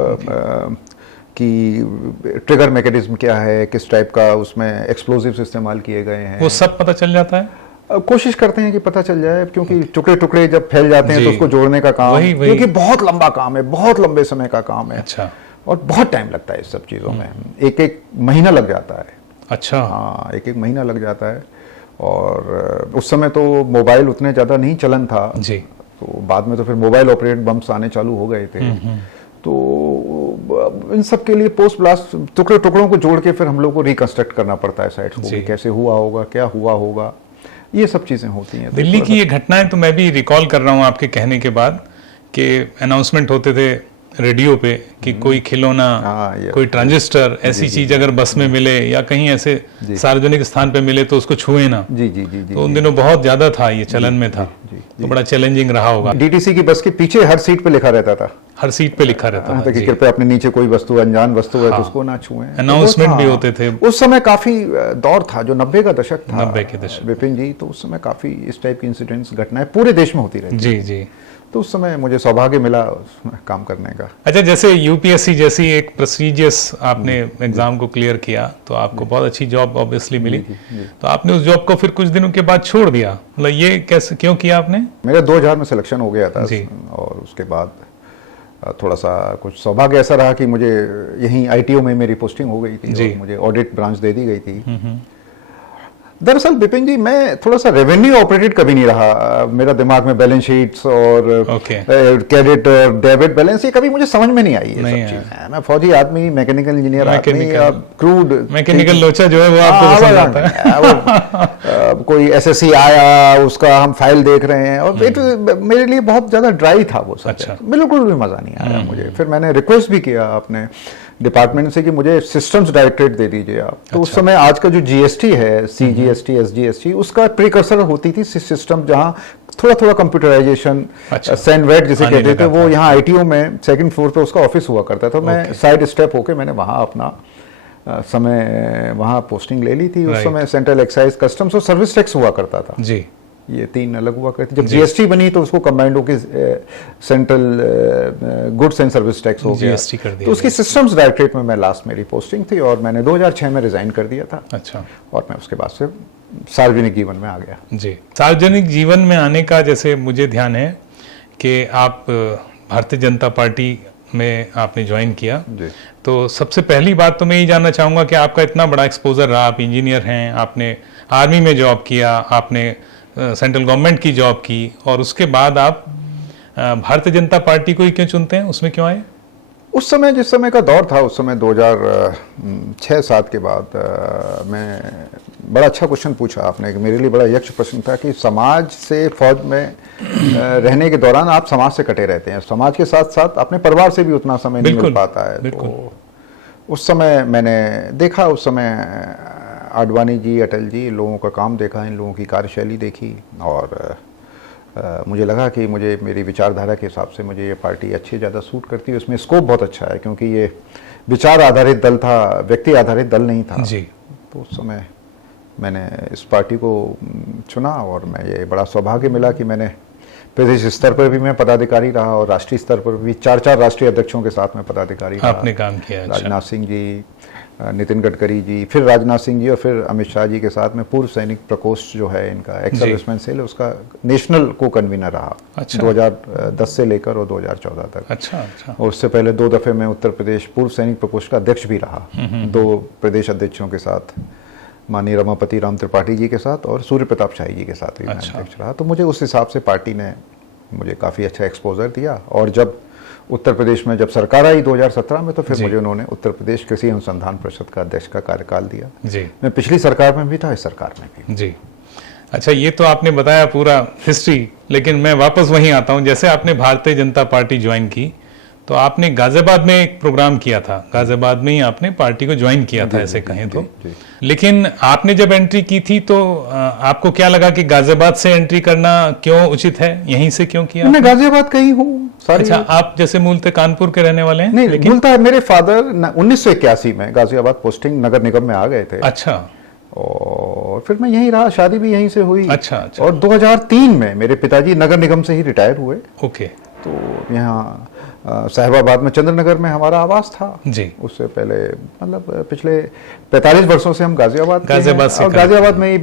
कि ट्रिगर मैकेनिज्म क्या है, किस टाइप का उसमें एक्सप्लोजिव्स इस्तेमाल किए गए हैं, वो सब पता चल जाता है। कोशिश करते हैं कि पता चल जाए, क्योंकि टुकड़े टुकड़े जब फैल जाते हैं तो उसको जोड़ने का काम, क्योंकि बहुत लंबा काम है, बहुत लंबे समय का काम है। अच्छा। और बहुत टाइम लगता है इस सब चीज़ों में, एक महीना लग जाता है। अच्छा। हाँ, एक महीना लग जाता है। और उस समय तो मोबाइल उतने ज़्यादा नहीं चलन था जी, तो बाद में तो फिर मोबाइल ऑपरेटेड बम्स आने चालू हो गए थे। तो इन सब के लिए पोस्ट ब्लास्ट टुकड़ों को जोड़ के फिर हम लोग को रिकंस्ट्रक्ट करना पड़ता है साइट्स को, कैसे हुआ होगा, क्या हुआ होगा, ये सब चीज़ें होती हैं। दिल्ली की ये घटनाएं तो मैं भी रिकॉल कर रहा हूँ आपके कहने के बाद, कि अनाउंसमेंट होते थे रेडियो पे कि कोई खिलौना, कोई ट्रांजिस्टर, ऐसी चीज अगर बस में मिले या कहीं ऐसे सार्वजनिक स्थान पे मिले तो उसको छुए ना। जी जी जी। तो उन दिनों बहुत ज्यादा था, ये चलन में था, तो बड़ा चैलेंजिंग रहा होगा। DTC की बस के पीछे हर सीट पे लिखा रहता था, हर सीट पे लिखा रहता था कि कृपया अपने नीचे कोई वस्तु, अनजान वस्तु है तो उसको ना छुएं। अनाउंसमेंट भी होते थे। उस समय काफी दौर था, जो 90 का दशक था, 90 के दशक, विपिन जी, तो उस समय काफी इस टाइप की इंसिडेंट्स, घटनाएं पूरे देश में होती रहती। जी जी। तो उस समय मुझे सौभाग्य मिला उसमें काम करने का। अच्छा, जैसे UPSC जैसी एक प्रेस्टिजियस आपने एग्जाम को क्लियर किया तो आपको बहुत अच्छी जॉब ऑब्वियसली मिली, तो आपने उस जॉब को फिर कुछ दिनों के बाद छोड़ दिया, मतलब ये कैसे, क्यों किया आपने? मेरा 2000 में सिलेक्शन हो गया था और उसके बाद थोड़ा सा कुछ सौभाग्य ऐसा रहा कि मुझे यहीं ITO में मेरी पोस्टिंग हो गई थी, मुझे ऑडिट ब्रांच दे दी गई थी। दरअसल विपिन जी, मैं थोड़ा सा रेवेन्यू ऑपरेटेड कभी नहीं रहा। मेरा दिमाग में बैलेंस शीट्स और क्रेडिट और डेबिट बैलेंस, ये कभी मुझे समझ में नहीं आई ये सब चीजें। मैं फौजी आदमी, मैकेनिकल इंजीनियर आदमी, क्रूड मैकेनिकल लोचा जो है वो आपको पसंद आता है। कोई SSC आया, उसका हम फाइल देख रहे हैं, और मेरे लिए बहुत ज्यादा ड्राई था वो सब। अच्छा। बिल्कुल भी मजा नहीं आया मुझे। फिर मैंने रिक्वेस्ट भी किया अपने डिपार्टमेंट से कि मुझे सिस्टम्स डायरेक्टरेट दे दीजिए आप। तो उस समय आज का जो GST है, CGST, SGST, उसका प्रिकर्सर होती थी सिस्टम, जहां थोड़ा थोड़ा कंप्यूटराइजेशन, सैनवेट जिसे कहते थे, वो यहाँ ITO में 2nd फ्लोर पे उसका ऑफिस हुआ करता था। मैं साइड स्टेप होके मैंने वहाँ अपना समय वहाँ पोस्टिंग ले ली थी। उस समय सेंट्रल एक्साइज, कस्टम्स और सर्विस टैक्स हुआ करता था जी, ये 3 अलग हुआ करती। जब GST बनी तो उसको कंबाइंड होकर central goods and service tax हो गया, तो उसकी सिस्टम्स डायरेक्टरेट में मैं लास्ट मेरी पोस्टिंग थी और मैंने 2006 में रिजाइन कर दिया था। अच्छा। और मैं उसके बाद से सार्वजनिक जीवन में आ गया। जी, सार्वजनिक जीवन में आने का जैसे मुझे ध्यान है कि आप भारतीय जनता पार्टी में आपने ज्वाइन किया, तो सबसे पहली बात तो मैं ये जानना चाहूँगा कि आपका इतना बड़ा एक्सपोजर रहा, आप इंजीनियर हैं, आपने आर्मी में जॉब किया, आपने सेंट्रल गवर्नमेंट की जॉब की, और उसके बाद आप भारतीय जनता पार्टी को ही क्यों चुनते हैं, उसमें क्यों आए? उस समय जिस समय का दौर था, उस समय 2006-07 के बाद मैं, बड़ा अच्छा क्वेश्चन पूछा आपने, मेरे लिए बड़ा यक्ष प्रश्न था कि समाज से, फौज में रहने के दौरान आप समाज से कटे रहते हैं, समाज के साथ साथ अपने परिवार से भी उतना समय नहीं मिल पाता है। तो उस समय मैंने देखा, उस समय आडवाणी जी, अटल जी, लोगों का काम देखा, इन लोगों की कार्यशैली देखी, और मुझे लगा कि मुझे मेरी विचारधारा के हिसाब से मुझे ये पार्टी अच्छी ज़्यादा सूट करती है। उसमें स्कोप बहुत अच्छा है, क्योंकि ये विचार आधारित दल था, व्यक्ति आधारित दल नहीं था जी। तो उस समय मैंने इस पार्टी को चुना और मैं, ये बड़ा सौभाग्य मिला कि मैंने प्रदेश स्तर पर भी मैं पदाधिकारी रहा और राष्ट्रीय स्तर पर भी 4 राष्ट्रीय अध्यक्षों के साथ में पदाधिकारी रहा। आपने काम किया। राजनाथ सिंह जी, नितिन गडकरी जी, फिर राजनाथ सिंह जी और फिर अमित शाह जी के साथ में पूर्व सैनिक प्रकोष्ठ जो है इनका एक्स सर्विसमैन सेल, उसका नेशनल को कन्वीनर रहा। अच्छा। 2010 से लेकर और 2014 तक। अच्छा। और उससे पहले 2 दफे मैं उत्तर प्रदेश पूर्व सैनिक प्रकोष्ठ का अध्यक्ष भी रहा, 2 प्रदेश अध्यक्षों के साथ, माननीय रमापति राम त्रिपाठी जी के साथ और सूर्य प्रताप शाही जी के साथ भी मैं अध्यक्ष रहा। तो मुझे उस हिसाब से पार्टी ने मुझे काफ़ी अच्छा एक्सपोजर दिया। और जब उत्तर प्रदेश में जब सरकार आई 2017 में, तो फिर मुझे उन्होंने उत्तर प्रदेश कृषि अनुसंधान परिषद का अध्यक्ष का कार्यकाल दिया। जी। मैं पिछली सरकार में भी था, इस सरकार में भी। जी। अच्छा, ये तो आपने बताया पूरा हिस्ट्री, लेकिन मैं वापस वहीं आता हूं। जैसे आपने भारतीय जनता पार्टी ज्वाइन की, तो आपने गाजियाबाद में एक प्रोग्राम किया था, गाजियाबाद में ही आपने पार्टी को ज्वाइन किया था, ऐसे कहें तो। लेकिन आपने जब एंट्री की थी तो आपको क्या लगा कि गाजियाबाद से एंट्री करना क्यों उचित है, यहीं से क्यों किया? मैं गाजियाबाद का ही हूँ। अच्छा, आप जैसे मूलतः कानपुर के रहने वाले हैं? नहीं, लेकिन मूलतः मेरे फादर 1981 में गाजियाबाद पोस्टिंग नगर निगम में आ गए थे। अच्छा। और फिर मैं यहीं रहा, शादी भी यहीं से हुई। अच्छा। और 2003 में मेरे पिताजी नगर निगम से ही रिटायर हुए। ओके। तो यहाँ साहिबाबाद में चंद्रनगर में हमारा आवास था। जी। उससे पहले मतलब पिछले 45 वर्षों से हम गाजियाबाद से और गाजियाबाद में ही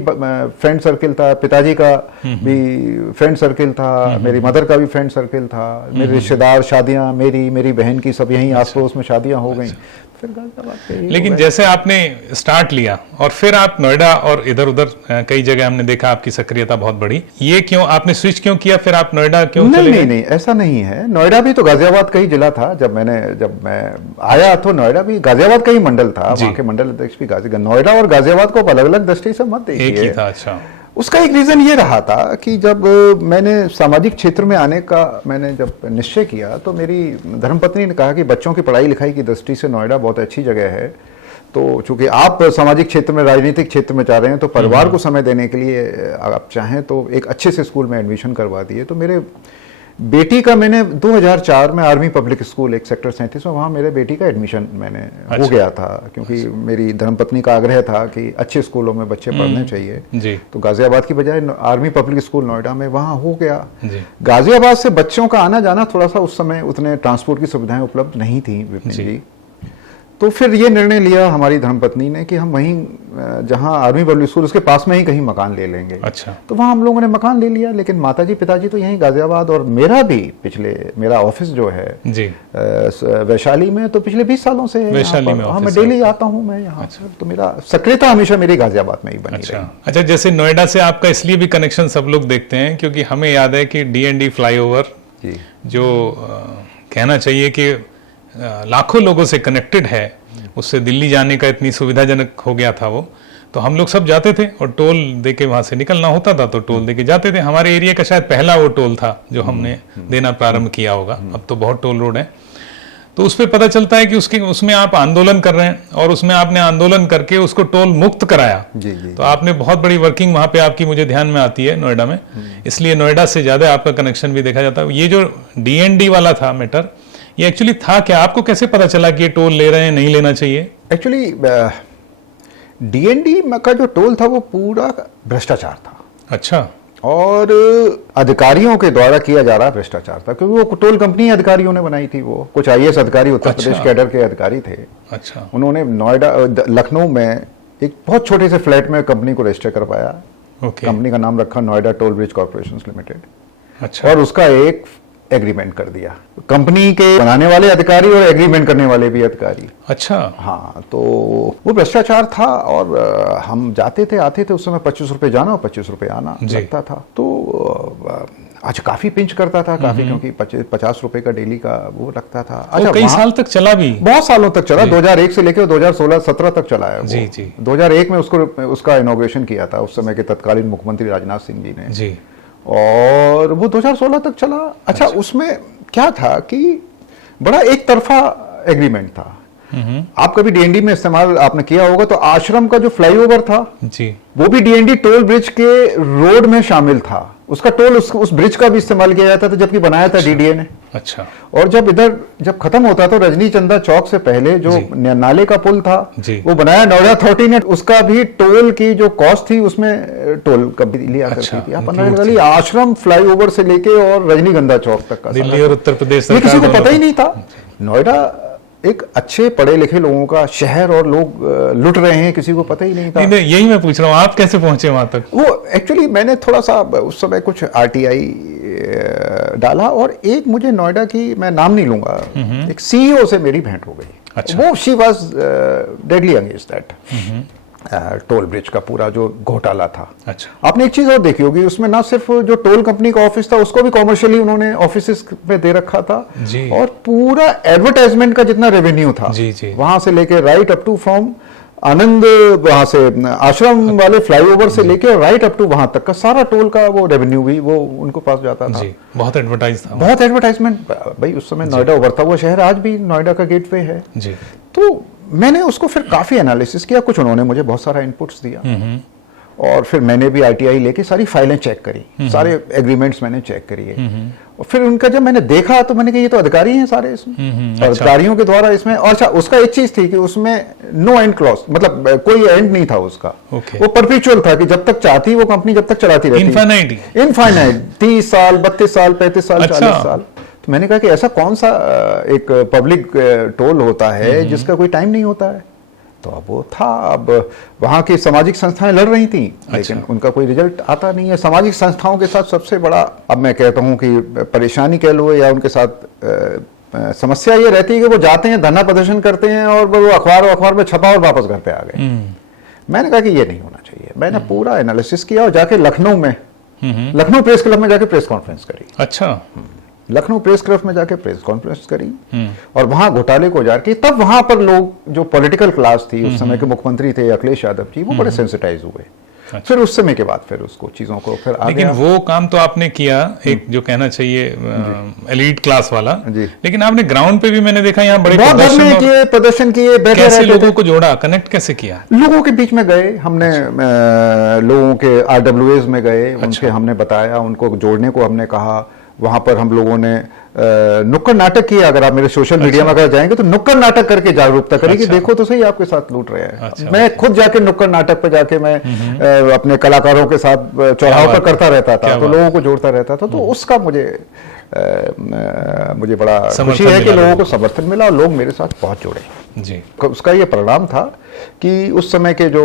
फ्रेंड सर्किल था। पिताजी का भी फ्रेंड सर्किल था, मेरी मदर का भी फ्रेंड सर्किल था। मेरे रिश्तेदार, शादियां मेरी बहन की सब यहीं आस पड़ोस में शादियां हो गई। फिर गाजियाबाद। लेकिन जैसे आपने स्टार्ट लिया और फिर आप नोएडा और इधर उधर कई जगह हमने देखा आपकी सक्रियता बहुत बड़ी, ये क्यों आपने स्विच क्यों किया, फिर आप नोएडा क्यों चले गए? नहीं, ऐसा नहीं है। नोएडा भी तो गाजियाबाद का ही जिला था। जब मैं आया तो नोएडा भी गाजियाबाद का ही मंडल था। वहाँ के मंडल अध्यक्ष भी गाजियाबाद। नोएडा और गाजियाबाद को अलग अलग दृष्टि से मत देखिए, एक ही था। अच्छा। उसका एक रीजन ये रहा था कि जब मैंने सामाजिक क्षेत्र में आने का मैंने जब निश्चय किया, तो मेरी धर्मपत्नी ने कहा कि बच्चों की पढ़ाई लिखाई की दृष्टि से नोएडा बहुत अच्छी जगह है। तो चूंकि आप सामाजिक क्षेत्र में, राजनीतिक क्षेत्र में जा रहे हैं, तो परिवार को समय देने के लिए आप चाहें तो एक अच्छे से स्कूल में एडमिशन करवा दिए। तो मेरे बेटी का मैंने 2004 में आर्मी पब्लिक स्कूल एक सेक्टर 37 में, वहाँ मेरे बेटी का एडमिशन मैंने हो गया था। क्योंकि मेरी धर्मपत्नी का आग्रह था कि अच्छे स्कूलों में बच्चे पढ़ने चाहिए। जी। तो गाजियाबाद की बजाय आर्मी पब्लिक स्कूल नोएडा में वहाँ हो गया। गाजियाबाद से बच्चों का आना जाना थोड़ा सा उस समय उतने ट्रांसपोर्ट की सुविधाएं उपलब्ध नहीं थी विपिन जी। तो फिर ये निर्णय लिया हमारी धर्मपत्नी ने कि हम वहीं जहां आर्मी पब्लिक स्कूल उसके पास में ही कहीं मकान ले लेंगे। अच्छा। तो वहां हम लोगों ने मकान ले लिया। लेकिन माताजी पिताजी तो यहीं गाजियाबाद, और मेरा ऑफिस जो है जी वैशाली में, तो पिछले 20 सालों से वैशाली में। हाँ, मैं डेली आता हूँ मैं यहाँ। अच्छा। तो मेरा सक्रियता हमेशा मेरी गाजियाबाद में ही बनी रही। अच्छा, जैसे नोएडा से आपका इसलिए भी कनेक्शन सब लोग देखते हैं क्योंकि हमें याद है कि DND फ्लाईओवर जो कहना चाहिए कि लाखों लोगों से कनेक्टेड है, उससे दिल्ली जाने का इतनी सुविधाजनक हो गया था वो। तो हम लोग सब जाते थे और टोल देके वहां से निकलना होता था, तो टोल देके जाते थे। हमारे एरिया का शायद पहला वो टोल था जो हमने देना प्रारंभ किया होगा। अब तो बहुत टोल रोड है। तो उस पर पता चलता है कि उसमें आप आंदोलन कर रहे हैं और उसमें आपने आंदोलन करके उसको टोल मुक्त कराया। तो आपने बहुत बड़ी वर्किंग वहां पे आपकी मुझे ध्यान में आती है नोएडा में, इसलिए नोएडा से ज्यादा आपका कनेक्शन भी देखा जाता है। ये जो DND वाला था मैटर, ये एक्चुअली था क्या? आपको कैसे पता चला कि ये टोल ले रहे हैं, नहीं लेना चाहिए? एक्चुअली DND का जो टोल था वो पूरा भ्रष्टाचार था। अच्छा। और अधिकारियों के द्वारा किया जा रहा भ्रष्टाचार था, क्योंकि वो टोल कंपनी अधिकारियों ने बनाई थी। वो कुछ IAS अधिकारी उत्तर प्रदेश कैडर के अधिकारी थे। अच्छा। उन्होंने लखनऊ में एक बहुत छोटे से फ्लैट में कंपनी को रजिस्टर करवाया। कंपनी का नाम रखा Noida toll bridge corporation limited. अच्छा। और उसका एक एग्रीमेंट कर दिया, कंपनी के बनाने वाले अधिकारी और एग्रीमेंट करने वाले भी अधिकारी। अच्छा। हाँ, तो वो भ्रष्टाचार था। और हम जाते थे आते थे, उस समय 25 रुपए जाना और 25 रुपए आना लगता था। तो आज काफी पिंच करता था काफी, क्योंकि 50 रुपए का डेली का वो लगता था। अच्छा, कई साल तक चला भी? बहुत सालों तक चला। 2001 से लेकर 2016-17 तक चला है। जी जी। 2001 में उसका इनॉग्रेशन किया था उस समय के तत्कालीन मुख्यमंत्री राजनाथ सिंह जी ने। जी। और वो 2016 तक चला। अच्छा, उसमें क्या था कि बड़ा एक तरफा एग्रीमेंट था। आप कभी DND में इस्तेमाल आपने किया होगा, तो आश्रम का जो फ्लाईओवर था जी, वो भी DND टोल ब्रिज के रोड में शामिल था। उसका टोल उस ब्रिज का भी इस्तेमाल किया जाता था, जबकि बनाया था DDA ने। अच्छा। और जब खत्म होता था रजनी चंदा चौक से पहले जो नाले का पुल था, वो बनाया नोएडा अथॉरिटी ने। उसका भी टोल की जो कॉस्ट थी उसमें टोल कभी लिया करती थी। आप आश्रम फ्लाईओवर से लेके और रजनीगंधा चौक तक का, दिल्ली और उत्तर प्रदेश किसी को पता ही नहीं था। नोएडा एक अच्छे पढ़े लिखे लोगों का शहर और लोग लुट रहे हैं, किसी को पता ही नहीं था। नहीं, यही मैं पूछ रहा हूँ, आप कैसे पहुंचे वहां तक? वो एक्चुअली मैंने थोड़ा सा उस समय कुछ आरटीआई डाला, और एक मुझे नोएडा की, मैं नाम नहीं लूंगा, एक सीईओ से मेरी भेंट हो गई। अच्छा। वो she was deadly against that toll bridge का पूरा जो घोटाला था। अच्छा। आपने एक चीज और देखी होगी, उसमें ना सिर्फ जो टोल कंपनी का ऑफिस था उसको भी कॉमर्शियली उन्होंने ऑफिस में दे रखा था जी। और पूरा एडवर्टाइजमेंट का जितना रेवेन्यू था जी, जी। वहां से लेके राइट अप टू फ्रॉम आनंद, वहां से आश्रम वाले फ्लाईओवर से लेके और राइट अप टू वहां तक का सारा टोल का वो रेवेन्यू भी वो उनको पास जाता था। जी, बहुत एडवर्टाइज था। बहुत एडवर्टाइजमेंट। भाई उस समय नोएडा उभरता हुआ शहर, आज भी नोएडा का गेटवे है। जी। तो मैंने उसको फिर काफी एनालिसिस किया, कुछ उन्होंने मुझे बहुत सारा इनपुट्स दिया, और फिर मैंने भी आरटीआई लेके सारी फाइलें चेक करी, सारे एग्रीमेंट्स मैंने चेक करिए, और फिर उनका जब मैंने देखा तो मैंने कहा ये तो अधिकारी हैं सारे इसमें, और अधिकारियों के द्वारा इसमें। और अच्छा, उसका एक चीज थी कि उसमें नो एंड क्लॉज, मतलब कोई एंड नहीं था उसका। वो परपेचुअल था कि जब तक चाहती वो कंपनी जब तक चलाती रहती, इनफाइनाइट 30 साल 32 साल 35 साल 40 साल। तो मैंने कहा कि ऐसा कौन सा एक पब्लिक टोल होता है जिसका कोई टाइम नहीं होता है। तो अब वो था, अब वहां की सामाजिक संस्थाएं लड़ रही थी, लेकिन उनका कोई रिजल्ट आता नहीं है। सामाजिक संस्थाओं के साथ सबसे बड़ा, अब मैं कहता हूं कि परेशानी कह लो या उनके साथ समस्या ये रहती है कि वो जाते हैं, धरना प्रदर्शन करते हैं और वो अखबार में छपा और वापस घर पे आ गए। मैंने कहा कि ये नहीं होना चाहिए। मैंने पूरा एनालिसिस किया और जाके लखनऊ में, लखनऊ प्रेस क्लब में जाके प्रेस कॉन्फ्रेंस करी। अच्छा। लखनऊ प्रेस क्लब में जाके प्रेस कॉन्फ्रेंस करी और वहां घोटाले को उजागर की। तब वहां पर लोग, जो पॉलिटिकल क्लास थी उस समय के मुख्यमंत्री थे अखिलेश यादव जी, वो बड़े सेंसिटाइज हुए। अच्छा। फिर उस समय के बाद फिर उसको चीजों को फिर आ लेकिन गया। वो काम तो आपने किया, एक जो कहना चाहिए एलीट क्लास वाला जी। लेकिन आपने ग्राउंड पे भी मैंने देखा यहाँ बड़े बहुत धरने किए, प्रदर्शन किए, बैठे कैसे रहते लोगों थे। को जोड़ा, कनेक्ट कैसे किया? लोगों के बीच में गए हमने, लोगों के आरडब्ल्यूएस में गए, उनके हमने बताया, उनको जोड़ने को हमने कहा। वहां पर हम लोगों ने नुक्कड़ नाटक किया। अगर आप मेरे सोशल मीडिया में अगर जाएंगे तो नुक्कड़ नाटक करके जागरूकता करी कि देखो तो सही आपके साथ लूट रहे हैं। मैं खुद जाके नुक्कड़ नाटक पे जाके मैं अपने कलाकारों के साथ चौराहों पर करता रहता था, तो लोगों को जोड़ता रहता था। तो उसका मुझे बड़ा खुशी है कि लोगों को समर्थन मिला और लोग मेरे साथ पहुंच जुड़े जी। उसका ये परिणाम था कि उस समय के जो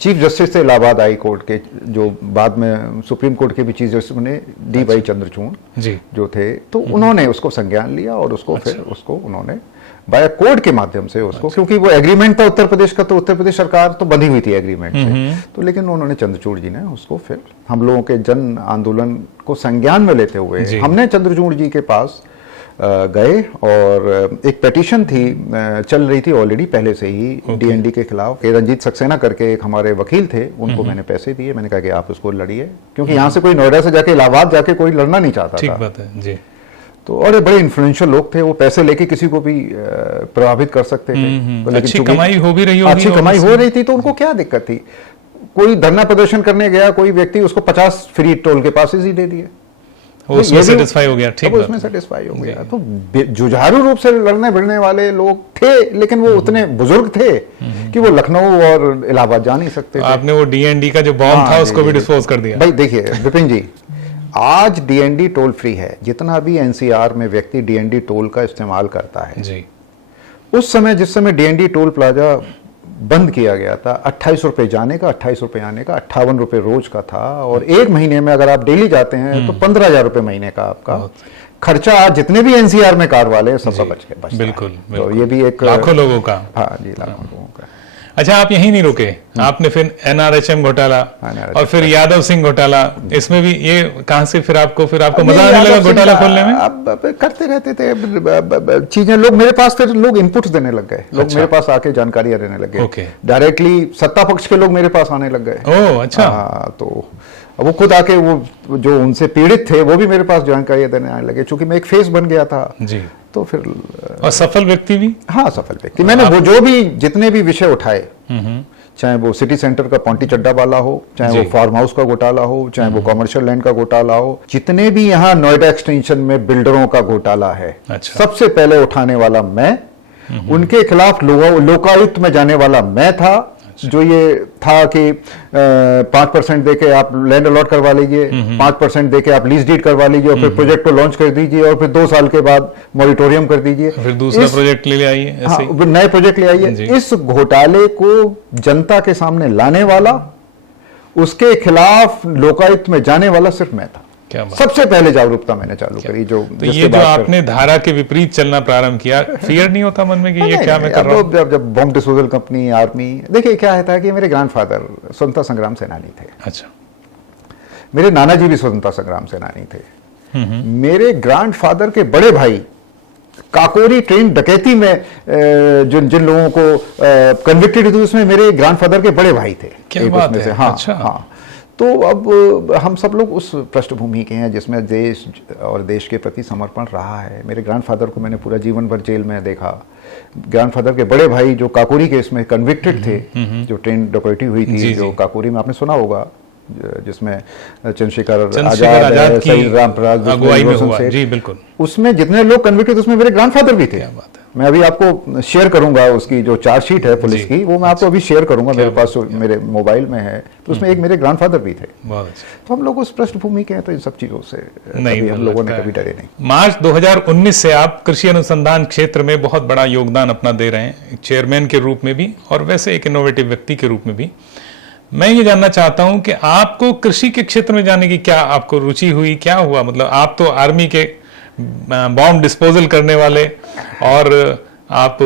चीफ जस्टिस थे इलाहाबाद हाई कोर्ट के, जो बाद में सुप्रीम कोर्ट के भी चीफ जस्टिस बने, डी वाई चंद्रचूड़ जी जो थे, तो उन्होंने उसको संज्ञान लिया और उसको फिर उसको उन्होंने बाय कोर्ट के माध्यम से उसको, क्योंकि वो एग्रीमेंट था उत्तर प्रदेश का, तो उत्तर प्रदेश सरकार तो बंधी हुई थी एग्रीमेंट से, तो लेकिन उन्होंने चंद्रचूड़ जी ने उसको फिर हम लोगों के जन आंदोलन को संज्ञान में लेते हुए हमने चंद्रचूड़ जी के पास गए और एक पेटिशन थी, चल रही थी ऑलरेडी पहले से ही डीएनडी के खिलाफ। रंजीत सक्सेना करके एक हमारे वकील थे, उनको मैंने पैसे दिए, मैंने कहा कि आप उसको लड़िए, क्योंकि यहाँ से कोई नोएडा से जाके इलाहाबाद जाके कोई लड़ना नहीं चाहता ठीक था। बात है जी। तो और बड़े इन्फ्लुएंशियल लोग थे, वो पैसे लेके किसी को भी प्रभावित कर सकते थे। अच्छी कमाई हो भी रही होगी, अच्छी कमाई हो रही थी, तो उनको क्या दिक्कत थी? कोई धरना प्रदर्शन करने गया कोई व्यक्ति, उसको 50 फ्री टोल के पासेस ही दे दिए, उसमें सेटिस्फाई हो गया। ठीक, उसमें सेटिस्फाई हो गया। तो जुझारू रूप से लड़ने भिड़ने वाले लोग थे, लेकिन वो उतने बुजुर्ग थे कि वो लखनऊ और इलाहाबाद जा नहीं सकते थे। आपने वो डीएनडी का जो बॉम्ब था उसको भी डिस्पोज कर दिया। भाई देखिए विपिन जी, आज डीएनडी टोल फ्री है। जितना भी एनसीआर में व्यक्ति डीएनडी टोल का इस्तेमाल करता है जी, उस समय, जिस समय डीएनडी टोल प्लाजा बंद किया गया था, 28 रुपए जाने का, 28 रुपए आने का, 58 रुपए रोज का था। और एक महीने में अगर आप डेली जाते हैं तो 15,000 रुपए महीने का आपका खर्चा। आज जितने भी एनसीआर में कार वाले सब बच गए। बिल्कुल, तो ये भी एक लाखों लोगों का। हाँ जी, लाखों लोगों का। अच्छा, आप यहीं नहीं रुके, आपने फिर एनआरएचएम घोटाला और फिर यादव सिंह घोटाला, इसमें भी ये कहां से फिर आपको मजा आने लगा घोटाला खोलने में? अब करते रहते थे चीजें, लोग मेरे पास फिर लोग इनपुट्स देने लग गए, लोग मेरे पास आके जानकारियां देने लग गए, डायरेक्टली सत्ता पक्ष के लोग मेरे पास आने लग गए। ओह अच्छा। तो वो खुद आके, वो जो उनसे पीड़ित थे वो भी मेरे पास जानकारियां देने आने लगे, चूंकि मैं एक फेस बन गया था जी। तो फिर और सफल व्यक्ति भी? हाँ, सफल व्यक्ति। मैंने वो जो भी जितने भी विषय उठाए, चाहे वो सिटी सेंटर का पॉन्टी चड्डा वाला हो, चाहे वो फार्म हाउस का घोटाला हो, चाहे वो कमर्शियल लैंड का घोटाला हो, जितने भी यहाँ नोएडा एक्सटेंशन में बिल्डरों का घोटाला है, सबसे पहले उठाने वाला मैं, उनके खिलाफ लोकायुक्त में जाने वाला मैं था। जो ये था कि 5% देके आप लैंड अलॉट करवा लीजिए, 5% देके आप लीज डीड करवा लीजिए और फिर प्रोजेक्ट को लॉन्च कर दीजिए और फिर 2 साल के बाद मॉरिटोरियम कर दीजिए, फिर दूसरा प्रोजेक्ट ले आइए, ऐसे ही। नए प्रोजेक्ट ले आइए। इस घोटाले को जनता के सामने लाने वाला, उसके खिलाफ लोकायुक्त में जाने वाला सिर्फ मैं था। क्या बात। सबसे पहले जागरूकता मैंने चालू करी। जो तो ये जो आपने धारा के विपरीत चलना प्रारंभ किया, फियर नहीं होता मन में कि ये क्या मैं कर रहा हूँ? जब बॉम्ब डिस्पोजल कंपनी, आर्मी, देखिए क्या है था कि मेरे ग्रैंडफादर स्वतंत्रता संग्राम सेनानी थे। अच्छा। मेरे नाना जी भी स्वतंत्रता संग्राम सेनानी थे। मेरे ग्रैंडफादर के बड़े भाई काकोरी ट्रेन डकैती में जिन लोगों को कन्विक्टेड हुए, उसमें मेरे ग्रैंडफादर के बड़े भाई थे। क्या बात है? हाँ, अच्छा। हाँ। तो अब हम सब लोग उस पृष्ठभूमि के हैं जिसमें देश और देश के प्रति समर्पण रहा है। मेरे ग्रैंडफादर को मैंने पूरा जीवन भर जेल में देखा। ग्रैंडफादर के बड़े भाई जो काकोरी केस में कन्विक्टेड थे, जो ट्रेन डकैती हुई थी, जो काकोरी में आपने सुना होगा, जिसमें चंद्रशेखर आजाद की अगुवाई में हुआ। जी बिल्कुल। उसमें जितने लोग कन्विक्टेड, उसमें मेरे ग्रैंडफादर भी थे। क्या बात है। मैं अभी आपको शेयर करूंगा, उसकी जो चार्जशीट है पुलिस की, वो मैं आपको अभी शेयर करूंगा, मेरे पास मेरे मोबाइल में है। तो उसमें एक मेरे ग्रैंडफादर भी थे। बहुत अच्छा। तो हम लोग उस पृष्ठभूमि के हैं, तो इन सब चीजों से नहीं, हम लोगों ने कभी डरे नहीं। मार्च 2019 से आप कृषि अनुसंधान क्षेत्र में बहुत बड़ा योगदान अपना दे रहे हैं, चेयरमैन के रूप में भी और वैसे एक इनोवेटिव व्यक्ति के रूप में भी। मैं ये जानना चाहता हूं कि आपको कृषि के क्षेत्र में जाने की क्या आपको रुचि हुई, क्या हुआ? मतलब आप तो आर्मी के बॉम्ब डिस्पोजल करने वाले और आप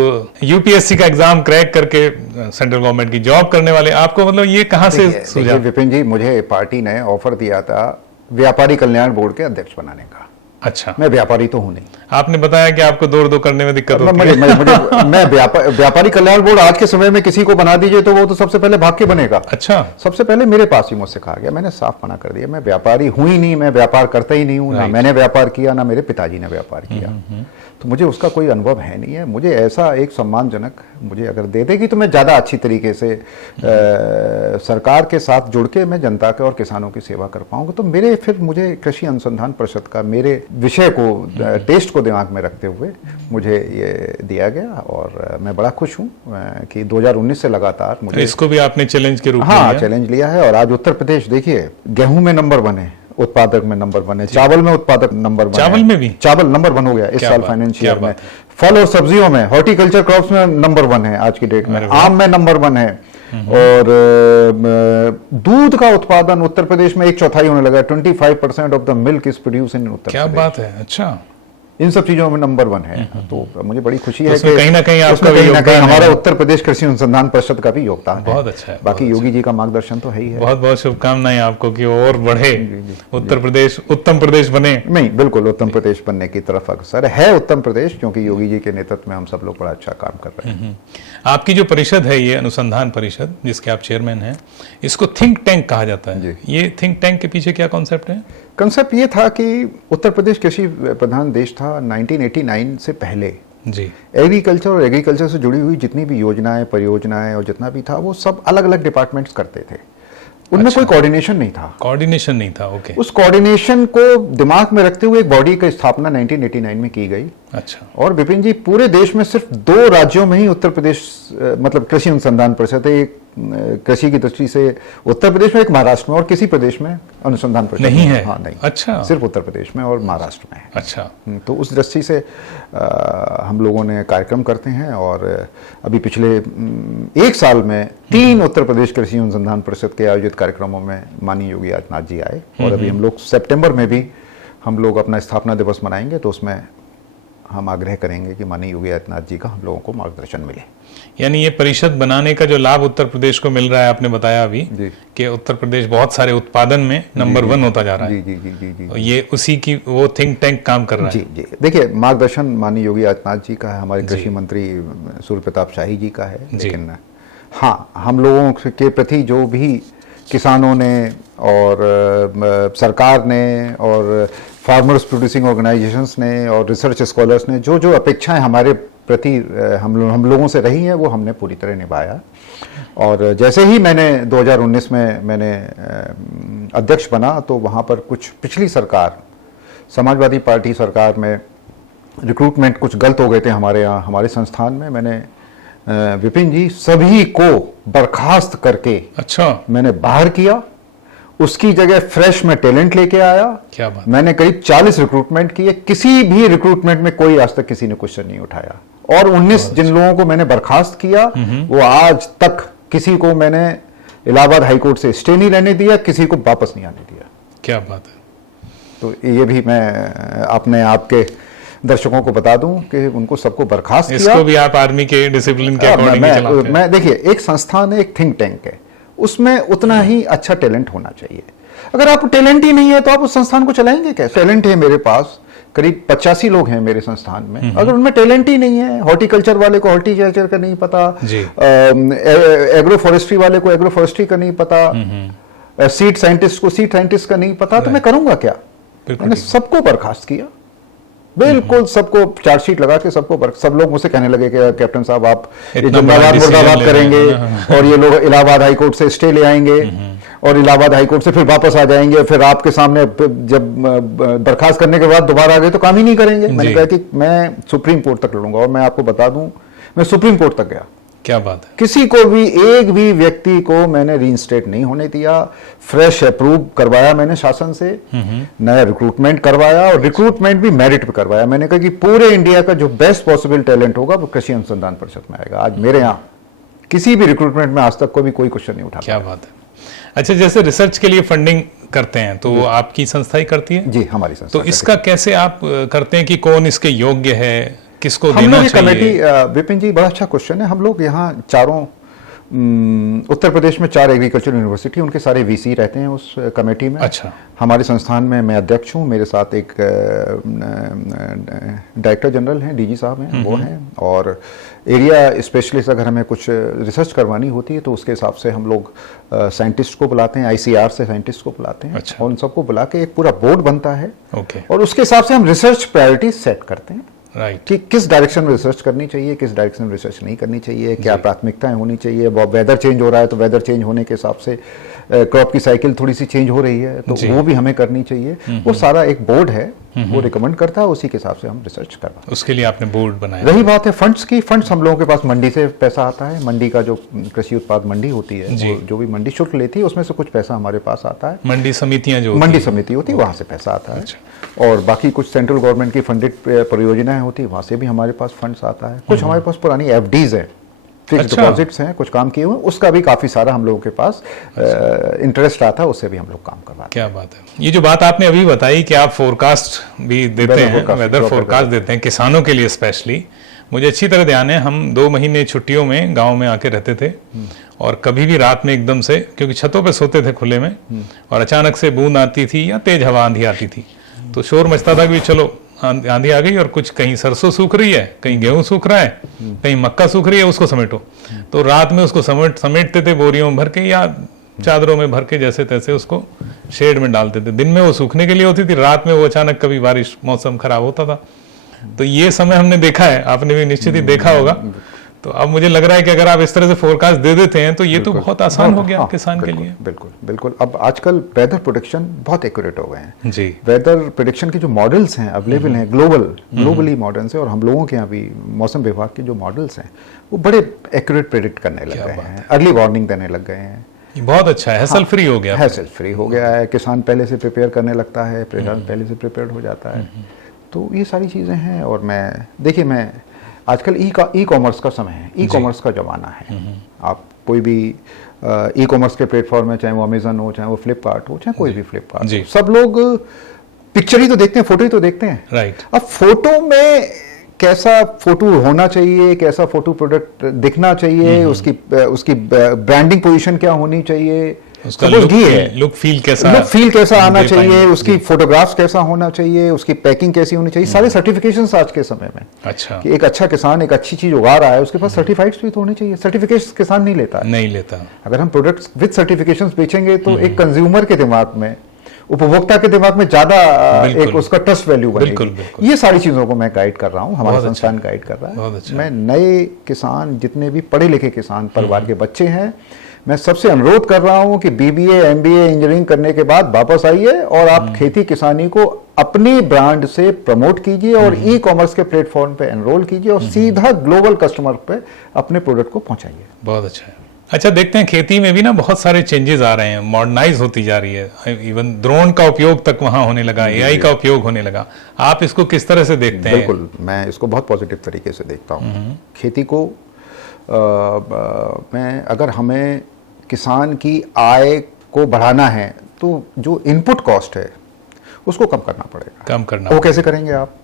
यूपीएससी का एग्जाम क्रैक करके सेंट्रल गवर्नमेंट की जॉब करने वाले, आपको मतलब ये कहां से सूझा? विपिन जी, मुझे पार्टी ने ऑफर दिया था व्यापारी कल्याण बोर्ड के अध्यक्ष बनाने का। अच्छा। मैं व्यापारी तो हूं नहीं। आपने बताया कि आपको दौड़ करने में दिक्कत होती है। मैं व्यापारी कल्याण बोर्ड आज के समय में किसी को बना दीजिए तो वो तो सबसे पहले भाग के बनेगा। अच्छा। सबसे पहले मेरे पास ही मुझसे कहा गया, मैंने साफ मना कर दिया, मैं व्यापारी हूं ही नहीं, मैं व्यापार करता ही नहीं हूं। ना मैंने व्यापार किया, ना मेरे पिताजी ने व्यापार किया, तो मुझे उसका कोई अनुभव है नहीं है। मुझे ऐसा एक सम्मानजनक, मुझे अगर दे देगी तो मैं ज्यादा अच्छी तरीके से सरकार के साथ जुड़ के मैं जनता के और किसानों की सेवा कर पाऊंगा। तो मुझे कृषि अनुसंधान परिषद का, मेरे विषय को, टेस्ट को दिमाग में रखते हुए मुझे ये दिया गया और मैं बड़ा खुश हूं कि 2019 से लगातार मुझे इसको भी आपने चैलेंज के रूप में हाँ चैलेंज लिया है। और आज उत्तर प्रदेश देखिए, गेहूं में नंबर 1 है, उत्पादक में नंबर 1 है, चावल में उत्पादक नंबर 1 है, चावल में भी चावल नंबर 1 हो गया इस साल फाइनेंशियल में। फल और सब्जियों में, हॉर्टिकल्चर क्रॉप्स में नंबर 1 है आज की डेट में, आम में नंबर 1 है। और दूध का उत्पादन उत्तर प्रदेश में 1/4 होने लगा। 25% of the milk is produce in Uttar Pradesh. क्या बात है। अच्छा। इन सब चीजों में नंबर 1 है। तो मुझे बड़ी खुशी है कि कहीं ना कहीं आपका योगदान, हमारा उत्तर प्रदेश कृषि अनुसंधान परिषद का भी योगदान बहुत अच्छा है। बाकी योगी जी का मार्गदर्शन तो है ही है। बहुत बहुत शुभकामनाएं आपको कि और बढ़े, उत्तर प्रदेश उत्तम प्रदेश बने। नहीं, बिल्कुल उत्तम प्रदेश बनने की तरफ अग्रसर है उत्तम प्रदेश, क्योंकि योगी जी के नेतृत्व में हम सब लोग बड़ा अच्छा काम कर रहे हैं। आपकी जो परिषद है, ये अनुसंधान परिषद जिसके आप चेयरमैन हैं, इसको थिंक टैंक कहा जाता है। ये थिंक टैंक के पीछे क्या कॉन्सेप्ट है? कंसेप्ट ये था कि उत्तर प्रदेश कृषि प्रधान देश था 1989 से पहले जी। एग्रीकल्चर और एग्रीकल्चर से जुड़ी हुई जितनी भी योजनाएं, परियोजनाएं और जितना भी था, वो सब अलग अलग डिपार्टमेंट्स करते थे। उनमें कोई कोऑर्डिनेशन नहीं था। कोऑर्डिनेशन नहीं था। ओके। उस कोऑर्डिनेशन को दिमाग में रखते हुए एक बॉडी की स्थापना 1989 में की गई। अच्छा। और विपिन जी, पूरे देश में सिर्फ 2 राज्यों में ही उत्तर प्रदेश मतलब कृषि अनुसंधान परिषद है। एक कृषि की दृष्टि से उत्तर प्रदेश में, एक महाराष्ट्र में, और किसी प्रदेश में अनुसंधान परिषद नहीं है। हाँ, नहीं। अच्छा। सिर्फ उत्तर प्रदेश में और महाराष्ट्र में है। अच्छा। तो उस दृष्टि से हम लोगों ने कार्यक्रम करते हैं। और अभी पिछले 1 साल में 3 उत्तर प्रदेश कृषि अनुसंधान परिषद के आयोजित कार्यक्रमों में माननीय योगी आदित्यनाथ जी आए। और अभी हम लोग सितंबर में भी हम लोग अपना स्थापना दिवस मनाएंगे, तो उसमें हम आग्रह करेंगे कि माननीय योगी आदित्यनाथ जी का हम लोगों को मार्गदर्शन मिले। यानी ये परिषद बनाने का जो लाभ उत्तर प्रदेश को मिल रहा है, आपने बताया अभी कि उत्तर प्रदेश बहुत सारे उत्पादन में नंबर 1 होता जा रहा है। जी जी जी जी। ये उसी की वो थिंक टैंक काम कर रहा है। जी जी। देखिए, मार्गदर्शन माननीय योगी आदित्यनाथ जी का है, हमारे कृषि मंत्री सूर्य प्रताप शाही जी का है, लेकिन हाँ, हम लोगों के प्रति जो भी किसानों ने और सरकार ने और फार्मर्स प्रोड्यूसिंग ऑर्गेनाइजेशंस ने और रिसर्च स्कॉलर्स ने जो अपेक्षाएं हमारे प्रति हम लोगों से रही हैं, वो हमने पूरी तरह निभाया। और जैसे ही मैंने 2019 में मैंने अध्यक्ष बना, तो वहाँ पर कुछ पिछली सरकार, समाजवादी पार्टी सरकार में रिक्रूटमेंट कुछ गलत हो गए थे हमारे यहाँ, हमारे संस्थान में। मैंने विपिन जी, सभी को बर्खास्त करके अच्छा, मैंने बाहर किया, उसकी जगह फ्रेश में टैलेंट लेके आया। क्या बात। मैंने करीब 40 रिक्रूटमेंट किए, किसी भी रिक्रूटमेंट में कोई आज तक किसी ने क्वेश्चन नहीं उठाया। और 19 जिन लोगों को मैंने बर्खास्त किया, वो आज तक किसी को मैंने इलाहाबाद हाईकोर्ट से स्टे नहीं लेने दिया, किसी को वापस नहीं आने दिया। क्या बात है। तो ये भी मैं अपने आपके दर्शकों को बता दूं कि उनको सबको बर्खास्त किया। इसको भी आप आर्मी के डिसिप्लिन के अकॉर्डिंग चलाते हैं। मैं देखिए, एक संस्थान है, एक थिंक टैंक है, उसमें उतना ही अच्छा टैलेंट होना चाहिए। अगर आप टैलेंट ही नहीं है तो आप उस संस्थान को चलाएंगे कैसे? टैलेंट है मेरे पास, करीब 85 लोग हैं मेरे संस्थान में, अगर उनमें टैलेंट ही नहीं है, हॉर्टिकल्चर वाले को हॉर्टिकल्चर का नहीं पता, एग्रो फॉरेस्ट्री वाले को एग्रो फॉरेस्ट्री का नहीं पता, सीड साइंटिस्ट को सीड साइंटिस्ट का नहीं पता, तो मैं करूंगा क्या? मैंने सबको बर्खास्त किया, बिल्कुल सबको चार्जशीट लगा के सबको सब लोग मुझसे कहने लगे कि कैप्टन साहब आप ये जिंदाबाद मुर्दाबाद करेंगे और ये लोग इलाहाबाद हाईकोर्ट से स्टे ले आएंगे और इलाहाबाद हाईकोर्ट से फिर वापस आ जाएंगे, फिर आपके सामने जब बर्खास्त करने के बाद दोबारा आ गए तो काम ही नहीं करेंगे। मैंने कहा कि मैं सुप्रीम कोर्ट तक लड़ूंगा, और मैं आपको बता दूं मैं सुप्रीम कोर्ट तक गया। क्या बात है। किसी को भी, एक भी व्यक्ति को मैंने रीइंस्टेट नहीं होने दिया, फ्रेश अप्रूव करवाया मैंने शासन से, नया रिक्रूटमेंट करवाया, और रिक्रूटमेंट भी मेरिट पे करवाया। मैंने कहा कि पूरे इंडिया का जो बेस्ट पॉसिबल टैलेंट होगा वो कृषि अनुसंधान परिषद में आएगा। आज मेरे यहाँ किसी भी रिक्रूटमेंट में आज तक कोई भी कोई क्वेश्चन नहीं उठा। क्या बात है। अच्छा, जैसे रिसर्च के लिए फंडिंग करते हैं तो वो आपकी संस्था ही करती है? जी, हमारी संस्था। तो इसका कैसे आप करते हैं कि कौन इसके योग्य है, किसको हम देना लोग चाहिए? कमेटी, विपिन जी बड़ा अच्छा क्वेश्चन है। हम लोग यहाँ चारों उत्तर प्रदेश में 4 एग्रीकल्चर यूनिवर्सिटी, उनके सारे वीसी रहते हैं उस कमेटी में। अच्छा। हमारे संस्थान में मैं अध्यक्ष हूँ, मेरे साथ एक डायरेक्टर जनरल हैं, डीजी साहब हैं, वो हैं, और एरिया स्पेशलिस्ट अगर हमें कुछ रिसर्च करवानी होती है तो उसके हिसाब से हम लोग साइंटिस्ट को बुलाते हैं, ICR से साइंटिस्ट को बुलाते हैं। अच्छा। और उन सबको बुला के एक पूरा बोर्ड बनता है, ओके। और उसके हिसाब से हम रिसर्च प्रायोरिटी सेट करते हैं राइट। कि किस डायरेक्शन में रिसर्च करनी चाहिए, किस डायरेक्शन में रिसर्च नहीं करनी चाहिए, क्या प्राथमिकताएं होनी चाहिए। वेदर चेंज हो रहा है तो वेदर चेंज होने के हिसाब से क्रॉप की साइकिल थोड़ी सी चेंज हो रही है तो वो भी हमें करनी चाहिए। वो सारा एक बोर्ड है, वो रिकमेंड करता है, उसी के हिसाब से हम रिसर्च करवाते हैं। उसके लिए आपने बोर्ड बनाया। रही बात है फंड्स की, फंड्स हम लोगों के पास मंडी से पैसा आता है। मंडी का जो कृषि उत्पाद मंडी होती है, वो जो भी मंडी शुल्क लेती है उसमें से कुछ पैसा हमारे पास आता है। मंडी समितियां जो मंडी समिति होती है वहां से पैसा आता है। और बाकी कुछ सेंट्रल गवर्नमेंट की फंडेड परियोजनाएं होती है, वहां से भी हमारे पास फंड्स आता है। कुछ हमारे पास पुरानी FDs हैं, फिक्स डिपॉजिट्स हैं, कुछ काम किए हुए, उसका भी काफी सारा हम लोगों के पास इंटरेस्ट आता है, उससे भी हम लोग काम करवाते हैं। क्या बात है। ये जो बात आपने अभी बताई कि आप फोरकास्ट भी देते हैं, वेदर फोरकास्ट देते हैं किसानों के लिए स्पेशली, मुझे अच्छी तरह ध्यान है। हम 2 महीने छुट्टियों में गांव में आके रहते थे, और कभी भी रात में एकदम से, क्योंकि छतों पे सोते थे खुले में, और अचानक से बूंद आती थी या तेज हवा आंधी आती थी, तो शोर मचता था कि चलो आंधी आ गई और कुछ कहीं सरसों सूख रही है, कहीं गेहूं सूख रहा है, कहीं मक्का सूख रही है, उसको समेटो। तो रात में उसको समेटते थे, बोरियों में भर के या चादरों में भर के, जैसे तैसे उसको शेड में डालते थे। दिन में वो सूखने के लिए होती थी, रात में वो अचानक कभी बारिश, मौसम खराब होता था। तो ये समय हमने देखा है, आपने भी निश्चित ही देखा होगा। तो अब मुझे लग रहा है कि अगर आप इस तरह से फोरकास्ट दे देते हैं तो ये तो बहुत आसान हो गया किसान के लिए। बिल्कुल बिल्कुल। अब आजकल वेदर प्रोडिक्शन बहुत एक्यूरेट हो गए हैं जी। वेदर प्रोडिक्शन के जो मॉडल्स हैं अवेलेबल हैं, ग्लोबली मॉडल्स हैं, और हम लोगों के यहाँ भी मौसम विभाग के जो मॉडल्स हैं वो बड़े एक्यूरेट प्रिडिक्ट करने लग गए हैं, अर्ली वार्निंग देने लग गए हैं। बहुत अच्छा है, हैसल फ्री हो गया। हैसल फ्री हो गया है, किसान पहले से प्रिपेयर करने लगता है, पहले से प्रिपेयर हो जाता है। तो ये सारी चीज़ें हैं। और मैं आजकल ई कॉमर्स का समय है, ई कॉमर्स का ज़माना है। आप कोई भी ई कॉमर्स के प्लेटफॉर्म है, चाहे वो अमेजन हो, चाहे वो फ्लिपकार्ट हो, चाहे कोई भी फ्लिपकार्ट हो, सब लोग पिक्चर ही तो देखते हैं, फोटो ही तो देखते हैं। राइट। अब फोटो में कैसा फोटो होना चाहिए, कैसा फोटो प्रोडक्ट दिखना चाहिए, उसकी ब्रांडिंग पोजीशन क्या होनी चाहिए, उसका लुक फील कैसा आना चाहिए, उसकी फोटोग्राफ्स कैसा होना चाहिए, उसकी पैकिंग कैसी होनी चाहिए, सारे सर्टिफिकेशंस आज के समय में। अच्छा। कि एक अच्छा किसान एक अच्छी चीज उगा रहा है, उसके पास सर्टिफाइड्स भी तो होने चाहिए। सर्टिफिकेशन किसान नहीं लेता। अगर हम प्रोडक्ट्स विद सर्टिफिकेशंस बेचेंगे तो एक कंज्यूमर के दिमाग में, उपभोक्ता के दिमाग में ज्यादा एक उसका ट्रस्ट वैल्यू बनेगी। ये सारी चीजों को मैं गाइड कर रहा हूँ, हमारा संस्थान गाइड कर रहा है। मैं नए किसान, जितने भी पढ़े लिखे किसान परिवार के बच्चे हैं, मैं सबसे अनुरोध कर रहा हूं कि बीबीए एमबीए इंजीनियरिंग करने के बाद वापस आइए और आप खेती किसानी को अपनी ब्रांड से प्रमोट कीजिए और ई कॉमर्स के प्लेटफॉर्म पे एनरोल कीजिए और सीधा ग्लोबल कस्टमर पे अपने प्रोडक्ट को पहुंचाइए। बहुत अच्छा है। अच्छा, देखते हैं खेती में भी ना बहुत सारे चेंजेस आ रहे हैं, मॉडर्नाइज होती जा रही है, इवन ड्रोन का उपयोग तक वहां होने लगा, एआई का उपयोग होने लगा। आप इसको किस तरह से देखते हैं? बिल्कुल, मैं इसको बहुत पॉजिटिव तरीके से देखता हूँ। खेती को मैं अगर हमें किसान की आय को बढ़ाना है तो जो इनपुट कॉस्ट है उसको कम करना पड़ेगा। कम करना, वो कैसे करेंगे आप?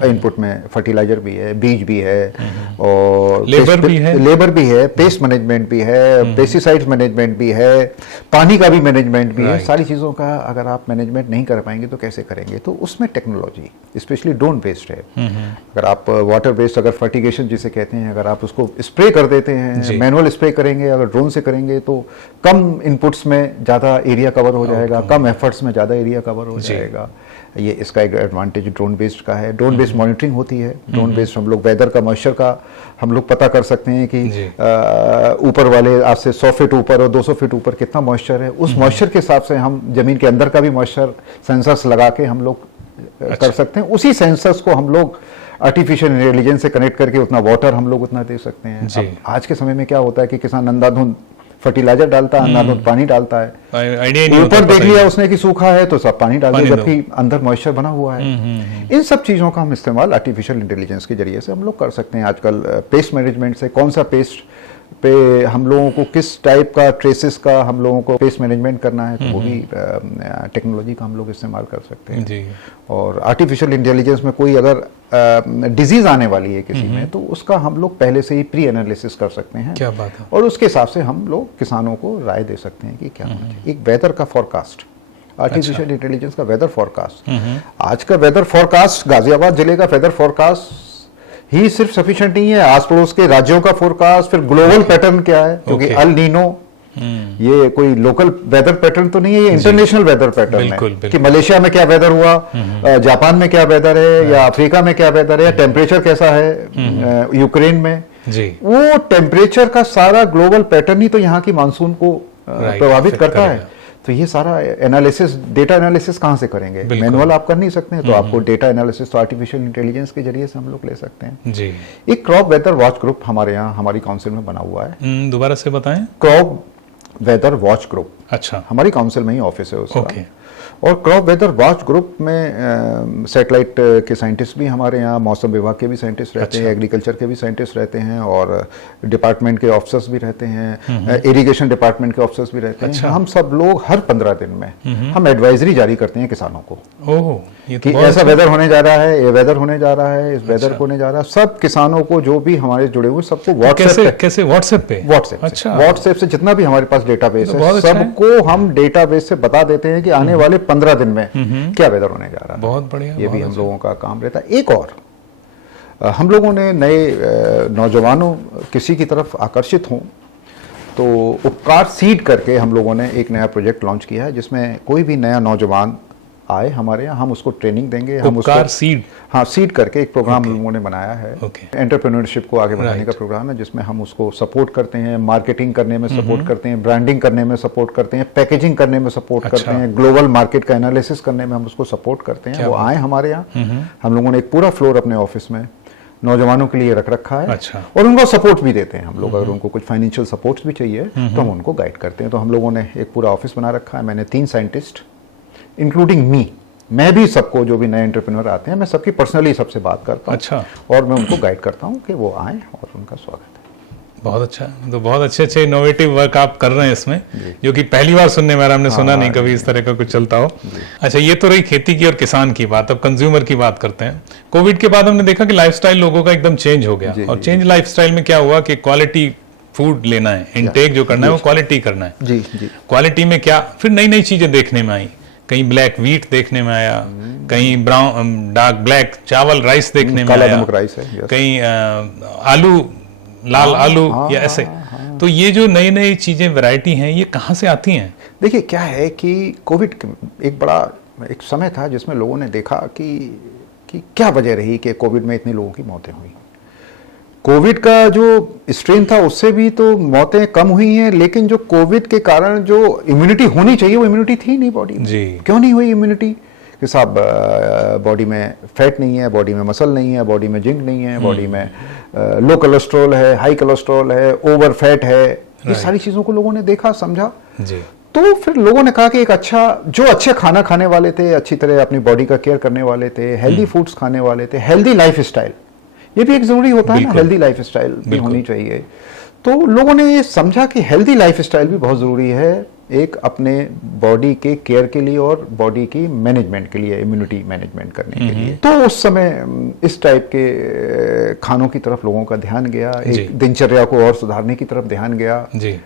इनपुट में फर्टिलाइजर भी है, बीज भी है और लेबर भी है, पेस्ट मैनेजमेंट भी है, पेस्टिसाइड्स मैनेजमेंट भी है, पानी का भी मैनेजमेंट भी है। सारी चीज़ों का अगर आप मैनेजमेंट नहीं कर पाएंगे तो कैसे करेंगे? तो उसमें टेक्नोलॉजी स्पेशली ड्रोन बेस्ड है। अगर आप वाटर बेस्ड, अगर फर्टिगेशन जिसे कहते हैं, अगर आप उसको स्प्रे कर देते हैं, मैनुअल स्प्रे करेंगे, अगर ड्रोन से करेंगे तो कम इनपुट्स में ज़्यादा एरिया कवर हो जाएगा, कम एफर्ट्स में ज़्यादा एरिया कवर हो जाएगा। ये इसका एक एडवांटेज ड्रोन बेस्ड का है। ड्रोन बेस्ड मॉनिटरिंग होती है। ड्रोन बेस्ड हम लोग वेदर का, मॉइस्चर का हम लोग पता कर सकते हैं कि ऊपर वाले आज से 100 फीट ऊपर और 200 फीट ऊपर कितना मॉइस्चर है। उस मॉइस्चर के हिसाब से हम जमीन के अंदर का भी मॉइस्चर सेंसर्स लगा के हम लोग कर सकते हैं। उसी सेंसर्स को हम लोग आर्टिफिशियल इंटेलिजेंस से कनेक्ट करके उतना वाटर हम लोग उतना दे सकते हैं। आज के समय में क्या होता है कि किसान अंधाधुंध फर्टिलाइजर डालता है, अंधाधुंध पानी डालता है, ऊपर देख लिया उसने कि सूखा है तो सब पानी डाल दिया, जबकि अंदर मॉइस्चर बना हुआ है। इन सब चीज़ों का हम इस्तेमाल आर्टिफिशियल इंटेलिजेंस के जरिए से हम लोग कर सकते हैं। आजकल पेस्ट मैनेजमेंट से कौन सा पेस्ट पे हम लोगों को किस टाइप का ट्रेसेस का हम लोगों को पेस्ट मैनेजमेंट करना है, तो वो भी टेक्नोलॉजी का हम लोग इस्तेमाल कर सकते हैं जी। और आर्टिफिशियल इंटेलिजेंस में कोई अगर डिजीज आने वाली है किसी में, तो उसका हम लोग पहले से ही प्री एनालिसिस कर सकते हैं। क्या बात है। और उसके हिसाब से हम लोग किसानों को राय दे सकते हैं कि क्या होना चाहिए। एक वेदर का फोरकास्ट, आर्टिफिशियल इंटेलिजेंस का वेदर फोरकास्ट, आज का वेदर फोरकास्ट, गाजियाबाद जिले का वेदर फोरकास्ट ही सिर्फ सफिशिएंट नहीं है, आस पड़ोस के राज्यों का फोरकास्ट, फिर ग्लोबल पैटर्न क्या है, क्योंकि अल नीनो ये कोई लोकल वेदर पैटर्न तो नहीं है, ये इंटरनेशनल वेदर पैटर्न है कि मलेशिया में क्या वेदर हुआ, जापान में क्या वेदर है, या अफ्रीका में क्या वेदर है, टेम्परेचर कैसा है यूक्रेन में जी। वो टेम्परेचर का सारा ग्लोबल पैटर्न ही तो यहाँ की मानसून को प्रभावित करता है। तो ये सारा एनालिसिस, डेटा एनालिसिस कहाँ से करेंगे? मैनुअल आप कर नहीं सकते हैं, तो आपको डेटा एनालिसिस तो आर्टिफिशियल इंटेलिजेंस के जरिए से हम लोग ले सकते हैं जी। एक क्रॉप वेदर वॉच ग्रुप हमारे यहाँ हमारी काउंसिल में बना हुआ है। दोबारा से बताएं। क्रॉप वेदर वॉच ग्रुप, अच्छा, हमारी काउंसिल में ही ऑफिस है उसका। और क्रॉप वेदर वॉच ग्रुप में सैटेलाइट के साइंटिस्ट भी हमारे यहाँ, मौसम विभाग के भी साइंटिस्ट रहते हैं, एग्रीकल्चर के भी साइंटिस्ट रहते हैं, और डिपार्टमेंट के ऑफिसर्स भी रहते हैं, इरिगेशन डिपार्टमेंट के ऑफिसर्स भी रहते हैं। हम सब लोग हर 15 दिन में हम एडवाइजरी जारी करते हैं किसानों को कि ऐसा वेदर होने जा रहा है, ये वेदर होने जा रहा है, इस वेदर होने जा रहा है। सब किसानों को जो भी हमारे जुड़े हुए सबको व्हाट्सएप से जितना भी हमारे पास डेटाबेस है सबको हम डेटाबेस से बता देते हैं कि आने वाले 15 दिन में क्या वेदर होने जा रहा है। बहुत बढ़िया, ये भी हम लोगों का काम रहता है। एक और हम लोगों ने नए नौजवानों किसी की तरफ आकर्षित हों तो उपकार सीड करके हम लोगों ने एक नया प्रोजेक्ट लॉन्च किया है, जिसमें कोई भी नया नौजवान आए हमारे यहाँ, हम उसको ट्रेनिंग देंगे। हम उसको सीड, हाँ, सीड करके एक प्रोग्राम हम लोगों ने बनाया है। एंटरप्रेन्योरशिप को आगे बढ़ाने का प्रोग्राम है, जिसमें हम उसको सपोर्ट करते हैं, मार्केटिंग करने में सपोर्ट करते हैं, ब्रांडिंग करने में सपोर्ट करते हैं, पैकेजिंग करने में सपोर्ट करते हैं, ग्लोबल मार्केट का एनालिसिस करने में हम उसको सपोर्ट करते हैं। वो आए हमारे यहाँ, हम लोगों ने एक पूरा फ्लोर अपने ऑफिस में नौजवानों के लिए रख रखा है। अच्छा। और उनको सपोर्ट भी देते हैं हम लोग। अगर उनको कुछ फाइनेंशियल सपोर्ट भी चाहिए तो हम उनको गाइड करते हैं। तो हम लोगों ने एक पूरा ऑफिस बना रखा है। मैंने 3 साइंटिस्ट इंक्लूडिंग मी, मैं भी सबको जो भी नए एंटरप्रेन्योर आते हैं मैं सबकी पर्सनली सबसे बात करता हूँ। अच्छा। और मैं उनको गाइड करता हूँ कि वो आएँ और उनका स्वागत है। बहुत अच्छा, तो बहुत अच्छे इनोवेटिव वर्क आप कर रहे हैं इसमें, जो कि पहली बार सुनने में हमने सुना नहीं कभी इस तरह का कुछ चलता हो। अच्छा, ये तो रही खेती की और किसान की बात। अब कंज्यूमर की बात करते हैं। कोविड के बाद हमने देखा कि लाइफस्टाइल लोगों का एकदम चेंज हो गया, और चेंज लाइफस्टाइल में क्या हुआ कि क्वालिटी फूड लेना है, इनटेक जो करना है वो क्वालिटी करना है जी। क्वालिटी में क्या, फिर नई नई चीजें देखने में आई। कहीं ब्लैक व्हीट देखने में आया, कहीं ब्राउन डार्क ब्लैक चावल राइस देखने में आया, कहीं आलू, लाल आलू, या ऐसे। तो ये जो नई नई चीजें वैरायटी हैं, ये कहाँ से आती हैं? देखिए, क्या है कि कोविड एक बड़ा एक समय था जिसमें लोगों ने देखा कि क्या वजह रही कि कोविड में इतने लोगों की मौतें हुई। कोविड का जो स्ट्रेन था उससे भी तो मौतें कम हुई हैं, लेकिन जो कोविड के कारण जो इम्यूनिटी होनी चाहिए वो इम्यूनिटी थी नहीं बॉडी में। जी। क्यों नहीं हुई इम्यूनिटी? कि साहब बॉडी में फैट नहीं है, बॉडी में मसल नहीं है, बॉडी में जिंक नहीं है, बॉडी में लो कोलेस्ट्रॉल है, हाई कोलेस्ट्रॉल है, ओवर फैट है, ये सारी चीज़ों को लोगों ने देखा, समझा। जी। तो फिर लोगों ने कहा कि एक अच्छे खाना खाने वाले थे, अच्छी तरह अपनी बॉडी का केयर करने वाले थे, हेल्दी फूड्स खाने वाले थे, हेल्दी लाइफ स्टाइल, ये भी एक जरूरी होता है ना, हेल्दी लाइफ स्टाइल भी होनी चाहिए। तो लोगों ने ये समझा कि हेल्दी लाइफ स्टाइल भी बहुत जरूरी है एक अपने बॉडी के केयर के लिए और बॉडी की मैनेजमेंट के लिए, इम्यूनिटी मैनेजमेंट करने के लिए। तो उस समय इस टाइप के खानों की तरफ लोगों का ध्यान गया, एक दिनचर्या को और सुधारने की तरफ ध्यान गया। जी।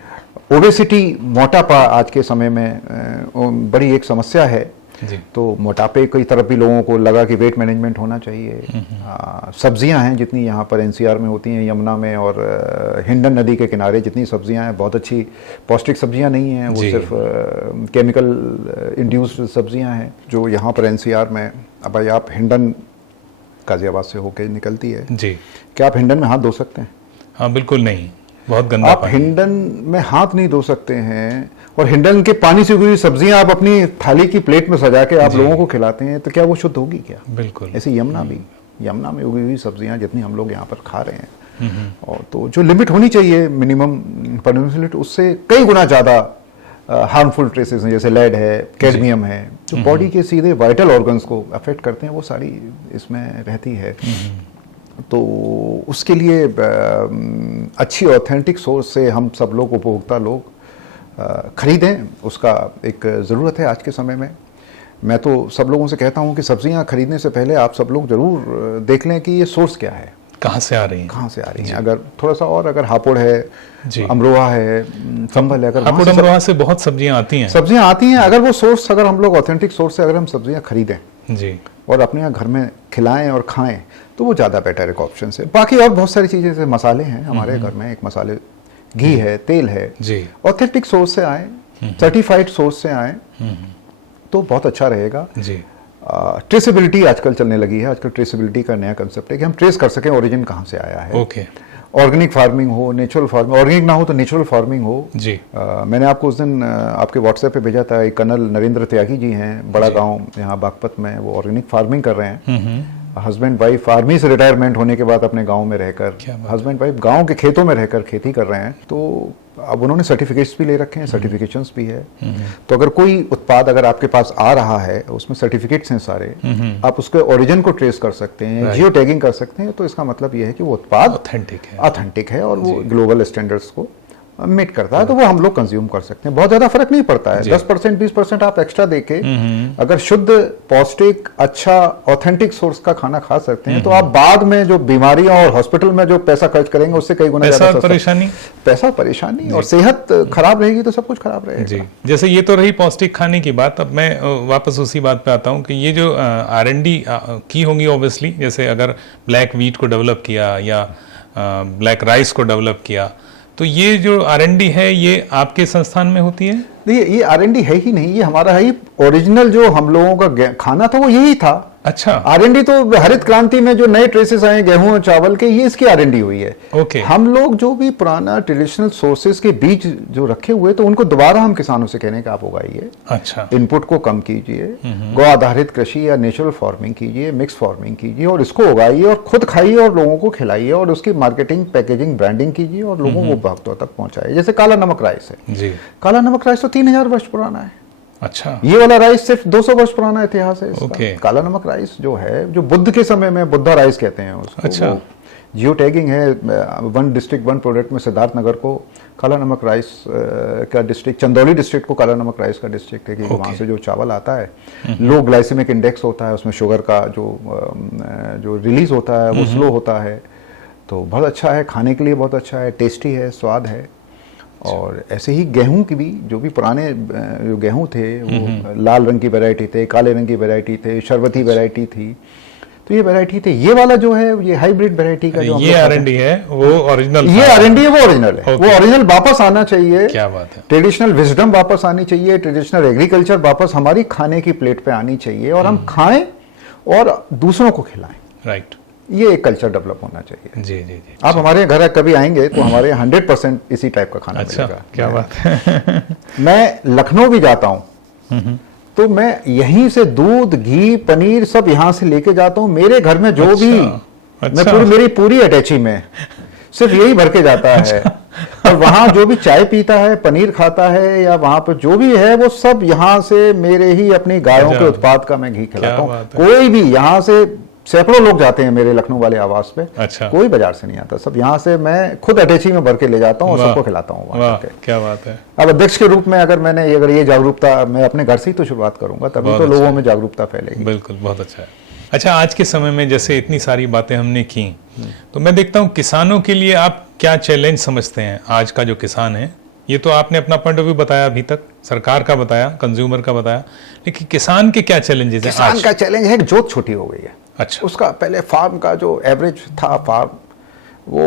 ओबेसिटी, मोटापा आज के समय में बड़ी एक समस्या है। जी। तो मोटापे की तरफ भी लोगों को लगा कि वेट मैनेजमेंट होना चाहिए। सब्जियां हैं जितनी यहाँ पर एनसीआर में होती हैं, यमुना में और हिंडन नदी के किनारे जितनी सब्जियां हैं, बहुत अच्छी पौष्टिक सब्जियां नहीं हैं, वो सिर्फ केमिकल इंड्यूस्ड सब्जियां हैं जो यहाँ पर एनसीआर में। अब भाई आप हिंडन गाजियाबाद से होके निकलती है जी, क्या आप हिंडन में हाथ धो सकते हैं? हाँ बिल्कुल नहीं, बहुत गंदा आप हिंडन में हाथ नहीं धो सकते हैं, और हिंडन के पानी से उगी हुई सब्जियां आप अपनी थाली की प्लेट में सजा के आप लोगों को खिलाते हैं, तो क्या वो शुद्ध होगी क्या? बिल्कुल। ऐसे यमुना भी, यमुना में उगी हुई सब्जियां जितनी हम लोग यहाँ पर खा रहे हैं, और तो जो लिमिट होनी चाहिए मिनिमम परमिशन लिमिट, उससे कई गुना ज़्यादा हार्मफुल ट्रेसेस हैं, जैसे लेड है, कैडमियम है, जो बॉडी के सीधे वाइटल ऑर्गन्स को अफेक्ट करते हैं, वो सारी इसमें रहती है। तो उसके लिए अच्छी ऑथेंटिक सोर्स से हम सब लोग, उपभोक्ता लोग, खरीदें, उसका एक ज़रूरत है आज के समय में। मैं तो सब लोगों से कहता हूं कि सब्जियां खरीदने से पहले आप सब लोग ज़रूर देख लें कि ये सोर्स क्या है, कहाँ से आ रही हैं, कहाँ से आ रही हैं। अगर थोड़ा सा और, अगर हापुड़ है, अमरोहा है, संभल है, अगर हापुड़ अमरोहा से बहुत सब्जियां आती हैं, अगर वो सोर्स, अगर हम लोग ऑथेंटिक सोर्स से अगर हम सब्जियां खरीदें जी, और अपने यहाँ घर में खिलाएं और खाएं, तो वो ज़्यादा बेटर एक ऑप्शन है। बाकी और बहुत सारी चीज़ें, जैसे मसाले हैं हमारे घर में, एक मसाले, घी है, तेल है जी, ऑथेंटिक सोर्स से आए, सर्टिफाइड सोर्स से आए, तो बहुत अच्छा रहेगा जी। ट्रेसेबिलिटी आजकल चलने लगी है। आजकल ट्रेसेबिलिटी का नया कंसेप्ट है कि हम ट्रेस कर सकें ओरिजिन कहाँ से आया है। ओके। ऑर्गेनिक फार्मिंग हो, नेचुरल फार्मिंग, ऑर्गेनिक ना हो तो नेचुरल फार्मिंग हो जी। मैंने आपको उस दिन आपके व्हाट्सएप पे भेजा था, एक कर्नल नरेंद्र त्यागी जी हैं, बड़ा गांव यहाँ बागपत में, वो ऑर्गेनिक फार्मिंग कर रहे हैं। हस्बैंड वाइफ आर्मी से रिटायरमेंट होने के बाद अपने गांव में रहकर, हस्बैंड वाइफ गांव के खेतों में रहकर खेती कर रहे हैं। तो अब उन्होंने सर्टिफिकेट्स भी ले रखे हैं, सर्टिफिकेशंस भी है। तो अगर कोई उत्पाद अगर आपके पास आ रहा है, उसमें सर्टिफिकेट्स हैं सारे, आप उसके ओरिजिन को ट्रेस कर सकते हैं, जियो टैगिंग कर सकते हैं, तो इसका मतलब यह है कि वो उत्पाद ऑथेंटिक है और वो ग्लोबल स्टैंडर्ड्स को मीट करता है, तो वो हम लोग कंज्यूम कर सकते हैं। बहुत ज्यादा फर्क नहीं पड़ता है, 10% 20% आप एक्स्ट्रा देके अगर शुद्ध, पौष्टिक, अच्छा, ऑथेंटिक सोर्स का खाना खा सकते हैं, तो आप बाद में जो बीमारियां और हॉस्पिटल में जो पैसा खर्च करेंगे उससे कई गुना ज्यादा परेशानी और सेहत खराब रहेगी तो सब कुछ खराब रहेगा जी। जैसे ये तो रही पौष्टिक खाने की बात, अब मैं वापस उसी बात पे आता हूँ कि ये जो R&D की होंगी ऑब्वियसली, जैसे अगर ब्लैक व्हीट को डेवलप किया या ब्लैक राइस को डेवलप किया, तो ये जो R&D है ये आपके संस्थान में होती है? ये R&D है ही नहीं, ये हमारा है ही ओरिजिनल। जो हम लोगों का खाना था वो यही था। अच्छा। R&D तो हरित क्रांति में जो नए ट्रेसेस आए गेहूं और चावल के, ये इसकी R&D हुई है। ओके। हम लोग जो भी पुराना ट्रेडिशनल सोर्सेज के बीज जो रखे हुए, तो उनको दोबारा हम किसानों से कहने का आप उगाइए। अच्छा। इनपुट को कम कीजिए, गौ आधारित कृषि या नेचुरल फार्मिंग कीजिए, मिक्स फार्मिंग कीजिए, और इसको उगाइए और खुद खाइए और लोगों को खिलाइए, और उसकी मार्केटिंग, पैकेजिंग, ब्रांडिंग कीजिए और लोगों को उपभोक्ताओं तक पहुंचाइए। जैसे काला नमक राइस है जी। काला नमक राइस तो 3000 वर्ष पुराना है। अच्छा। ये वाला राइस सिर्फ 200 वर्ष पुराना इतिहास है इसका। ओके। काला नमक राइस जो है, जो बुद्ध के समय में, बुद्धा राइस कहते हैं उसको। अच्छा। जियो टैगिंग है, 1 डिस्ट्रिक्ट 1 प्रोडक्ट में सिद्धार्थनगर को काला नमक राइस का डिस्ट्रिक्ट, चंदौली डिस्ट्रिक्ट को काला नमक राइस का डिस्ट्रिक्ट है, क्योंकि वहाँ से जो चावल आता है, लो ग्लाइसेमिक इंडेक्स होता है, उसमें शुगर का जो रिलीज होता है वो स्लो होता है, तो बहुत अच्छा है, खाने के लिए बहुत अच्छा है, टेस्टी है, स्वाद है। और ऐसे ही गेहूं की भी, जो भी पुराने जो गेहूं थे वो लाल रंग की वैरायटी थे, काले रंग की वैरायटी थे, शरबती वैरायटी थी, तो ये वैरायटी थे। ये वाला जो है ये हाइब्रिड वैरायटी का जो ये R&D है वो ओरिजिनल, ये R&D है वो ओरिजिनल है। वो ओरिजिनल वापस आना चाहिए। क्या बात है। ट्रेडिशनल विजडम वापस आनी चाहिए, ट्रेडिशनल एग्रीकल्चर वापस हमारी खाने की प्लेट पे आनी चाहिए, और हम खाएं और दूसरों को खिलाएं। राइट। ये एक कल्चर डेवलप होना चाहिए। जी जी जी। आप हमारे घर कभी आएंगे तो हमारे 100% इसी टाइप का खाना अच्छा, मिलेगा। क्या बात है। मैं लखनऊ भी जाता हूँ तो मैं यहीं से दूध, घी, पनीर सब यहाँ से लेके जाता हूँ। मेरे घर में जो भी अच्छा। मेरी पूरी अटैची में सिर्फ यही भर के जाता है। और वहां जो भी चाय पीता है, पनीर खाता है, या वहां पर जो भी है, वो सब यहाँ से मेरे ही अपनी गायों के उत्पाद का मैं घी खिलाता हूँ। कोई भी यहाँ से सैकड़ों लोग जाते हैं मेरे लखनऊ वाले आवास पे। अच्छा। कोई बाजार से नहीं आता, सब यहाँ से मैं खुद अटैची में भर के ले जाता हूँ और सबको खिलाता हूँ। वाह, क्या बात है। अब अध्यक्ष के रूप में अगर ये जागरूकता मैं अपने घर से ही तो शुरुआत करूंगा, तभी तो लोगों में जागरूकता फैलेगी। बिल्कुल, बहुत अच्छा है। अच्छा, आज के समय में जैसे इतनी सारी बातें हमने की, तो मैं देखता हूँ किसानों के लिए आप क्या चैलेंज समझते हैं? आज का जो किसान है, ये तो आपने अपना पॉइंट ऑफ व्यू बताया, अभी तक सरकार का बताया, कंज्यूमर का बताया, लेकिन किसान के क्या चैलेंजेस हैं? किसान का चैलेंज है कि जोत छोटी हो गई है। अच्छा। उसका पहले फार्म का जो एवरेज था, फार्म वो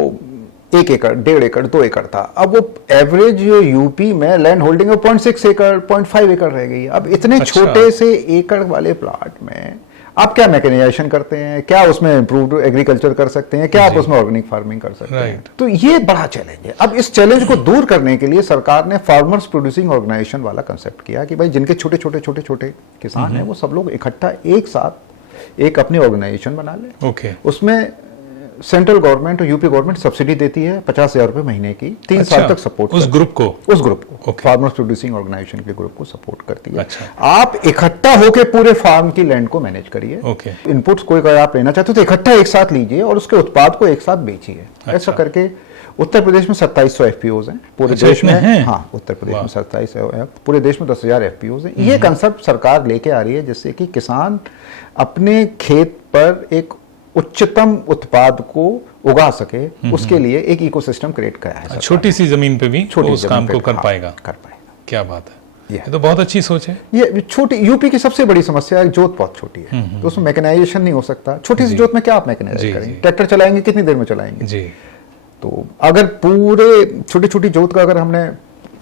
1 एकड़, 1.5 एकड़, 2 एकड़ था। अब वो एवरेज यूपी में लैंड होल्डिंग 0.6 एकड़, 0.5 एकड़ रह गई है। अब इतने छोटे से एकड़ वाले प्लाट में आप क्या मैकेनाइजेशन करते हैं, क्या उसमें इंप्रूव्ड एग्रीकल्चर कर सकते हैं, क्या आप उसमें ऑर्गेनिक फार्मिंग कर सकते हैं? तो ये बड़ा चैलेंज है। अब इस चैलेंज को दूर करने के लिए सरकार ने फार्मर्स प्रोड्यूसिंग ऑर्गेनाइजेशन वाला कंसेप्ट किया कि भाई जिनके छोटे छोटे किसान हैं, वो सब लोग इकट्ठा एक साथ एक अपनी ऑर्गेनाइजेशन बना ले। ओके। उसमें सेंट्रल गवर्नमेंट और यूपी गवर्नमेंट सब्सिडी देती है 50,000 रुपए महीने की, 3 साल तक सपोर्ट उस ग्रुप को फार्मर्स प्रोड्यूसिंग ऑर्गेनाइजेशन के ग्रुप को सपोर्ट करती है। अच्छा। आप इकट्ठा होके पूरे फार्म की लैंड को मैनेज करिए। ओके। इनपुट्स कोई अगर आप लेना चाहते हो तो इकट्ठा एक साथ लीजिए और उसके उत्पाद को एक साथ बेचिए। ऐसा करके उत्तर प्रदेश में 2700 एफपीओज हैं पूरे देश में। हाँ, उत्तर प्रदेश में 27 है, पूरे देश में 10,000 एफपीओज हैं। ये कंसेप्ट सरकार लेके आ रही है जिससे कि किसान अपने खेत पर एक उच्चतम उत्पाद को उगा सके, उसके लिए एक इकोसिस्टम क्रिएट करा है। छोटी सी जमीन पे भी उस काम को कर पाएगा। क्या बात है, ये तो बहुत अच्छी सोच है। ये छोटी यूपी की सबसे बड़ी समस्या है, जोत बहुत छोटी है, तो उसमें मैकेनाइजेशन नहीं हो सकता। छोटी सी जोत में क्या आप मैकेनाइज करेंगे? ट्रैक्टर चलाएंगे, कितनी देर में चलाएंगे? जी। तो अगर पूरे छोटी जोत का अगर हमने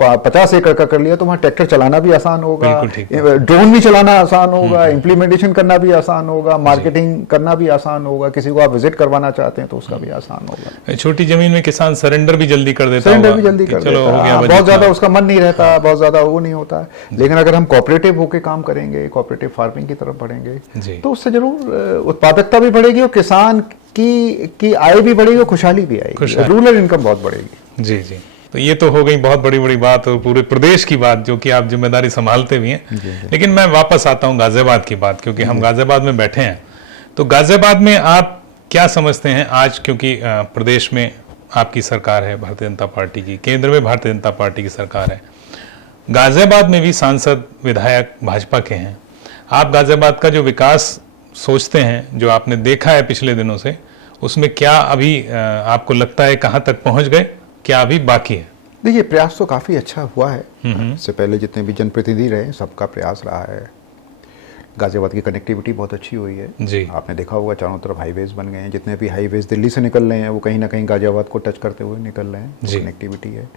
50 एकड़ का कर लिया तो वहां ट्रैक्टर चलाना भी आसान होगा, ड्रोन भी चलाना आसान होगा, इम्प्लीमेंटेशन करना भी आसान होगा, मार्केटिंग करना भी आसान होगा, किसी को आप विजिट करवाना चाहते हैं तो उसका भी आसान होगा। छोटी जमीन में किसान सरेंडर भी जल्दी कर देता है, बहुत ज्यादा उसका मन नहीं रहता, बहुत ज्यादा वो नहीं होता। लेकिन अगर हम कोऑपरेटिव होकर काम करेंगे, कोऑपरेटिव फार्मिंग की तरफ बढ़ेंगे तो उससे जरूर उत्पादकता भी बढ़ेगी और किसान की आय भी बढ़ेगी और खुशहाली भी आएगी, रूरल इनकम बहुत बढ़ेगी। जी जी। तो ये तो हो गई बहुत बड़ी बड़ी बात और पूरे प्रदेश की बात, जो कि आप जिम्मेदारी संभालते भी हैं। लेकिन मैं वापस आता हूं गाजियाबाद की बात, क्योंकि हम गाजियाबाद में बैठे हैं। तो गाजियाबाद में आप क्या समझते हैं आज, क्योंकि प्रदेश में आपकी सरकार है भारतीय जनता पार्टी की, केंद्र में भारतीय जनता पार्टी की सरकार है, गाजियाबाद में भी सांसद विधायक भाजपा के हैं। आप गाजियाबाद का जो विकास सोचते हैं, जो आपने देखा है पिछले दिनों से, उसमें क्या अभी आपको लगता है कहाँ तक पहुंच गए, क्या अभी बाकी है? देखिए, प्रयास तो काफी अच्छा हुआ है। इससे पहले जितने भी जनप्रतिनिधि रहे सबका प्रयास रहा है। गाजियाबाद की कनेक्टिविटी बहुत अच्छी हुई है जी। आपने देखा होगा चारों तरफ हाईवेज बन गए हैं। जितने भी हाईवेज दिल्ली से निकल रहे हैं वो कहीं ना कहीं गाजियाबाद को टच करते हुए निकल रहे हैं। कनेक्टिविटी है।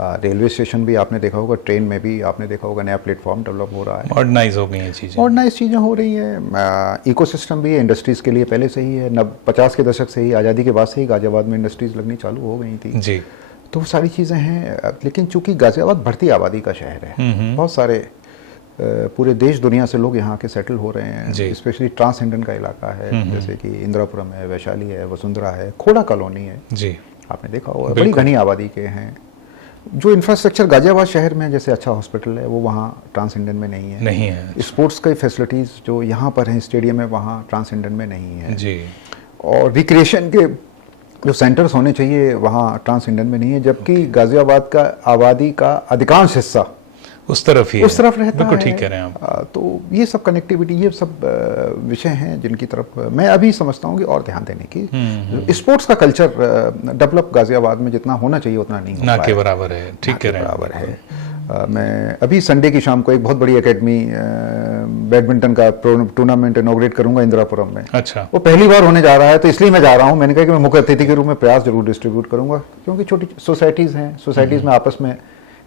रेलवे स्टेशन भी आपने देखा होगा, ट्रेन में भी आपने देखा होगा, नया प्लेटफॉर्म डेवलप हो रहा है, मॉडर्नाइज हो गई हैं चीज़ें, मॉडर्नाइज चीज़ें हो रही है। इकोसिस्टम भी इंडस्ट्रीज़ के लिए पहले से ही है। 50 के दशक से ही, आज़ादी के बाद से ही गाजियाबाद में इंडस्ट्रीज़ लगनी चालू हो गई थी जी। तो वो सारी चीज़ें हैं। लेकिन चूंकि गाजियाबाद बढ़ती आबादी का शहर है, बहुत सारे पूरे देश दुनिया से लोग यहाँ के सेटल हो रहे हैं। स्पेशली ट्रांसइंडियन का इलाका है, जैसे कि इंदिरापुरम है, वैशाली है, वसुंधरा है, खोड़ा कॉलोनी है जी, आपने देखा होगा, बड़ी घनी आबादी के हैं। जो इंफ्रास्ट्रक्चर गाजियाबाद शहर में, जैसे अच्छा हॉस्पिटल है, वो वहाँ ट्रांस इंडियन में नहीं है। स्पोर्ट्स की फैसिलिटीज़ जो यहाँ पर हैं स्टेडियम में, वहाँ ट्रांस इंडियन में नहीं है जी। और रिक्रिएशन के जो सेंटर्स होने चाहिए वहाँ ट्रांस इंडियन में नहीं है, जबकि गाजियाबाद का आबादी का अधिकांश हिस्सा उस तरफ ही उस तरफ रहता है। ठीक कह रहे हैं आप। तो ये सब कनेक्टिविटी, ये सब विषय हैं जिनकी तरफ मैं अभी समझता हूँ कि और ध्यान देने की। स्पोर्ट्स का कल्चर डेवलप गाजियाबाद में जितना होना चाहिए उतना नहीं ना के बराबर है। ठीक कह रहे हैं, बराबर है। मैं अभी संडे की शाम को एक बहुत बड़ी एकेडमी बैडमिंटन का टूर्नामेंट इनॉग्रेट करूंगा इंदिरापुरम में। अच्छा, वो पहली बार होने जा रहा है, तो इसलिए मैं जा रहा हूँ। मैंने कहा कि मैं मुख्य अतिथि के रूप में प्रयास जरूर डिस्ट्रीब्यूट करूंगा, क्योंकि छोटी सोसाइटीज़ हैं, सोसाइटीज़ में आपस में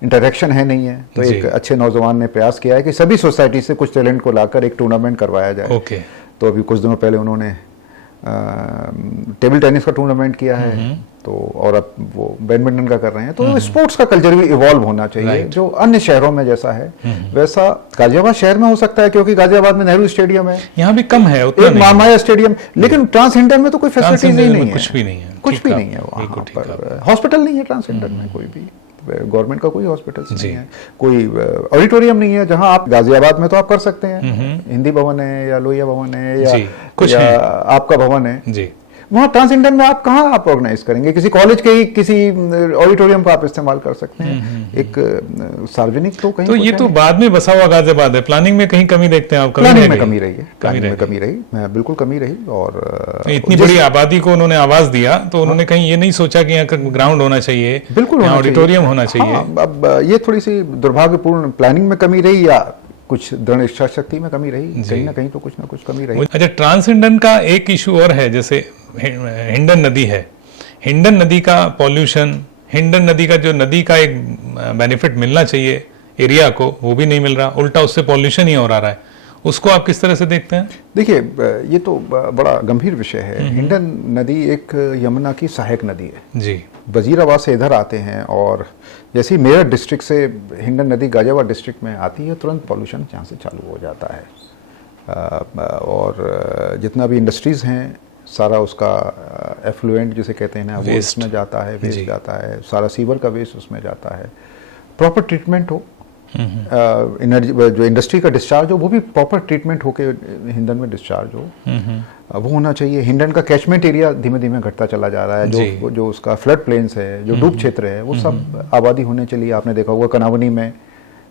इंटरेक्शन है नहीं है। तो एक अच्छे नौजवान ने प्रयास किया है कि सभी सोसाइटी से कुछ टैलेंट को लाकर एक टूर्नामेंट करवाया जाए। ओके। तो अभी कुछ दिनों पहले उन्होंने टेबल टेनिस का टूर्नामेंट किया है, तो और अब वो बैडमिंटन का कर रहे हैं। तो स्पोर्ट्स का कल्चर भी इवॉल्व होना चाहिए, जो अन्य शहरों में जैसा है वैसा गाजियाबाद शहर में हो सकता है, क्योंकि गाजियाबाद में नेहरू स्टेडियम है, यहाँ भी कम है, उतना एक नहीं महामाया स्टेडियम, लेकिन ट्रांसजेंडर में तो कोई फैसिलिटीज ही नहीं है, कुछ भी नहीं है, कुछ भी नहीं है वहाँ पर। हॉस्पिटल नहीं है ट्रांसजेंडर में, कोई भी गवर्नमेंट का कोई हॉस्पिटल नहीं है, कोई ऑडिटोरियम नहीं है जहां आप, गाजियाबाद में तो आप कर सकते हैं, हिंदी भवन है या लोहिया भवन है या आपका भवन है जी, वहाँ ट्रांसजेंडर में आप कहाँ आप ऑर्गेनाइज करेंगे? किसी कॉलेज के ही किसी ऑडिटोरियम का आप इस्तेमाल कर सकते हैं, एक सार्वजनिक तो कहीं। तो ये तो बाद में बसा हुआ गाजियाबाद है, प्लानिंग में कहीं कमी देखते हैं आप? प्लानिंग में कमी रही है, प्लानिंग में कमी रही, बिल्कुल कमी रही। और इतनी बड़ी आबादी को उन्होंने आवाज दिया तो उन्होंने कहीं ये नहीं सोचा कि यहाँ ग्राउंड होना चाहिए, बिल्कुल ऑडिटोरियम होना चाहिए। अब ये थोड़ी सी दुर्भाग्यपूर्ण प्लानिंग में कमी रही या कुछ दृढ़ इच्छा शक्ति में कमी रही, कहीं ना कहीं तो कुछ ना कुछ कमी रही। अच्छा, ट्रांसजेंडर का एक इशू और है, जैसे हिंडन नदी है, हिंडन नदी का पॉल्यूशन, हिंडन नदी का जो नदी का एक बेनिफिट मिलना चाहिए एरिया को, वो भी नहीं मिल रहा, उल्टा उससे पॉल्यूशन ही और आ रहा है। उसको आप किस तरह से देखते हैं? देखिए, ये तो बड़ा गंभीर विषय है। हिंडन नदी एक यमुना की सहायक नदी है जी, वजीराबाद से इधर आते हैं और जैसे ही मेरठ डिस्ट्रिक्ट से हिंडन नदी गाजियाबाद डिस्ट्रिक्ट में आती है, तुरंत पॉल्यूशन यहाँ से चालू हो जाता है। और जितना भी इंडस्ट्रीज़ हैं, सारा उसका एफ्लुएंट जिसे कहते हैं ना, वो उसमें जाता है, वेस्ट जाता है, सारा सीवर का वेस्ट उसमें जाता है। प्रॉपर ट्रीटमेंट हो, एनर्जी जो इंडस्ट्री का डिस्चार्ज हो वो भी प्रॉपर ट्रीटमेंट होके हिंडन में डिस्चार्ज हो, वो होना चाहिए। हिंडन का कैचमेंट एरिया धीमे धीमे घटता चला जा रहा है, जो उसका फ्लड प्लेन्स है, जो डूब क्षेत्र है, वो सब आबादी होने चलिए। आपने देखा होगा कनावनी में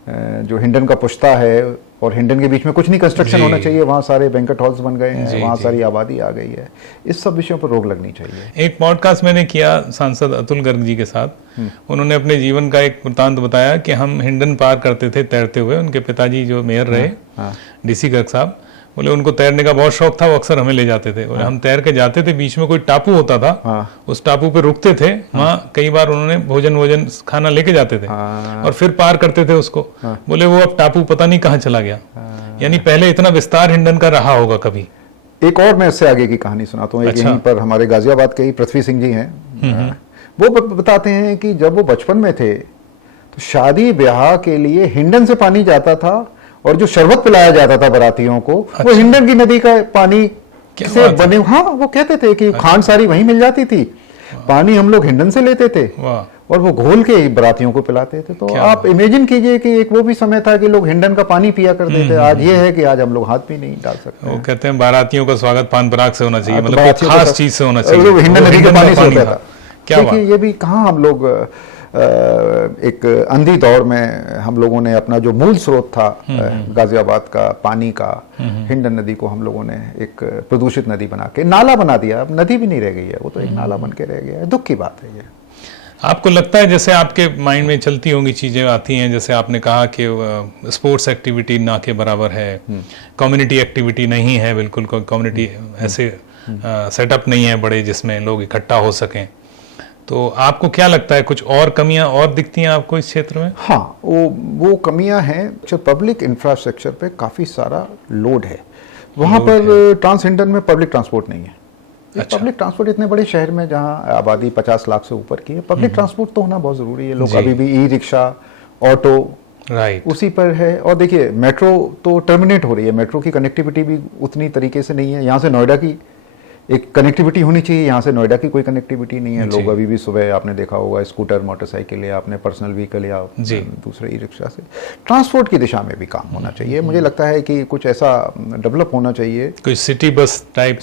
जो हिंडन का पुश्ता है और हिंडन के बीच में कुछ नहीं कंस्ट्रक्शन होना चाहिए, वहाँ सारे बैंक्वेट हॉल्स बन गए हैं, वहाँ सारी आबादी आ गई है। इस सब विषयों पर रोक लगनी चाहिए। एक पॉडकास्ट मैंने किया सांसद अतुल गर्ग जी के साथ, उन्होंने अपने जीवन का एक वृत्तांत बताया कि हम हिंडन पार करते थे तैरते हुए, उनके पिताजी जो मेयर रहे डीसी गर्ग साहब, बोले उनको तैरने का बहुत शौक था, वो अक्सर हमें ले जाते थे। बोले हम तैर के जाते थे, बीच में कोई टापू होता था, उस टापू पे रुकते थे, वहाँ कई बार उन्होंने भोजन खाना लेके जाते थे और फिर पार करते थे उसको। बोले वो अब टापू पता नहीं कहाँ चला गया। यानी पहले इतना विस्तार हिंडन का रहा होगा कभी। एक और मैं इससे आगे की कहानी सुनाता हूँ। यहीं पर हमारे गाजियाबाद के ही पृथ्वी सिंह जी हैं, वो बताते हैं कि जब वो बचपन में थे तो शादी ब्याह के लिए हिंडन से पानी जाता था और जो शरबत पिलाया जाता था बारातियों को, वो हिंडन की नदी का पानी से बने। हाँ, वो कहते थे कि खांड सारी वहीं मिल जाती थी, पानी हम लोग हिंडन से लेते थे और वो घोल के बारातियों को पिलाते थे। तो आप इमेजिन कीजिए कि एक वो भी समय था कि लोग हिंडन का पानी पिया करते थे। आज ये है कि आज हम लोग हाथ भी नहीं डाल सकते। वो कहते हैं बारातियों का स्वागत पान पराग से होना चाहिए, मतलब खास चीज से होना चाहिए, हिंडन नदी के पानी से होता था। देखिए, ये भी कहाँ हम लोग एक अंधी दौड़ में हम लोगों ने अपना जो मूल स्रोत था गाजियाबाद का पानी का, हिंडन नदी को हम लोगों ने एक प्रदूषित नदी बना के नाला बना दिया। अब नदी भी नहीं रह गई है, वो तो एक नाला बन के रह गया है। दुख की बात है ये। आपको लगता है, जैसे आपके माइंड में चलती होंगी चीजें आती हैं, जैसे आपने कहा कि स्पोर्ट्स एक्टिविटी ना के बराबर है, कम्युनिटी एक्टिविटी नहीं है, बिल्कुल कम्युनिटी ऐसे सेटअप नहीं है बड़े जिसमें लोग इकट्ठा हो सकें, तो आपको क्या लगता है कुछ और कमियां और दिखती हैं आपको इस क्षेत्र में? हाँ, वो कमियां हैं। पब्लिक इंफ्रास्ट्रक्चर पे काफ़ी सारा लोड है। वहाँ पर ट्रांसजेंडर में पब्लिक ट्रांसपोर्ट नहीं है। अच्छा। पब्लिक ट्रांसपोर्ट इतने बड़े शहर में जहाँ आबादी 50 लाख से ऊपर की है, पब्लिक ट्रांसपोर्ट तो होना बहुत ज़रूरी है। लोग अभी भी ई रिक्शा, ऑटो, राइट, उसी पर है। और देखिए, मेट्रो तो टर्मिनेट हो रही है, मेट्रो की कनेक्टिविटी भी उतनी तरीके से नहीं है। यहाँ से नोएडा की एक कनेक्टिविटी होनी चाहिए, यहाँ से नोएडा की कोई कनेक्टिविटी नहीं है। लोग अभी भी सुबह आपने देखा होगा स्कूटर, मोटरसाइकिल या अपने पर्सनल व्हीकल या दूसरे ई रिक्शा से ट्रांसपोर्ट की दिशा में भी काम होना चाहिए। मुझे लगता है कि कुछ ऐसा डेवलप होना चाहिए, कुछ सिटी बस टाइप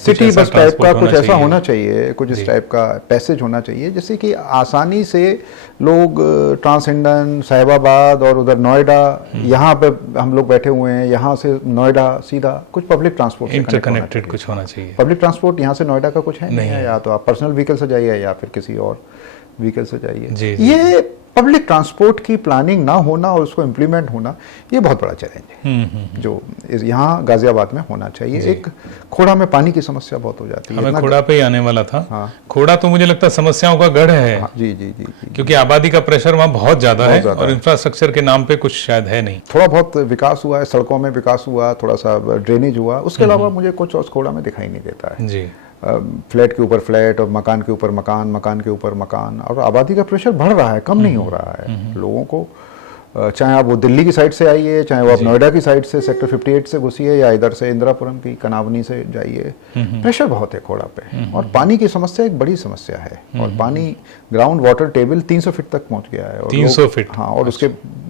का कुछ ऐसा होना चाहिए, कुछ इस टाइप का पैसेज होना चाहिए जिससे कि आसानी से लोग ट्रांसहिंडन, साहिबाबाद और उधर नोएडा, यहाँ पे हम लोग बैठे हुए हैं, यहाँ से नोएडा सीधा कुछ पब्लिक ट्रांसपोर्ट इंटरकनेक्टेड कुछ होना चाहिए। पब्लिक ट्रांसपोर्ट यहाँ से नोएडा का कुछ है नहीं है, या तो आप पर्सनल व्हीकल से जाइए या फिर किसी और व्हीकल से जाइए। ये पब्लिक ट्रांसपोर्ट की प्लानिंग ना होना और उसको इम्प्लीमेंट होना, ये बहुत बड़ा चैलेंज है जो यहाँ गाजियाबाद में होना चाहिए। एक खोड़ा में पानी की समस्या बहुत हो जाती है। मैं खोड़ा पे ही आने वाला था। हाँ। खोड़ा तो मुझे लगता है समस्याओं का गढ़ है। हाँ, जी जी जी, क्योंकि आबादी का प्रेशर वहाँ बहुत ज्यादा है और इंफ्रास्ट्रक्चर के नाम पे कुछ शायद है नहीं। थोड़ा बहुत विकास हुआ है, सड़कों में विकास हुआ, थोड़ा सा ड्रेनेज हुआ, उसके अलावा मुझे कुछ और खोड़ा में दिखाई नहीं देता है। जी। फ्लैट के ऊपर फ्लैट और मकान के ऊपर मकान, मकान के ऊपर मकान, और आबादी का प्रेशर बढ़ रहा है, कम नहीं हो रहा है लोगों को। चाहे आप वो दिल्ली की साइड से आइए, चाहे वो आप नोएडा की साइड से सेक्टर 58 से घुसिए, या इधर से इंदिरापुरम की कनावनी से जाइए, प्रेशर बहुत है खोड़ा पे। और पानी की समस्या एक बड़ी समस्या है, और पानी ग्राउंड वाटर टेबल 300 फीट तक पहुंच गया है। और 300 फीट? हाँ, और उसके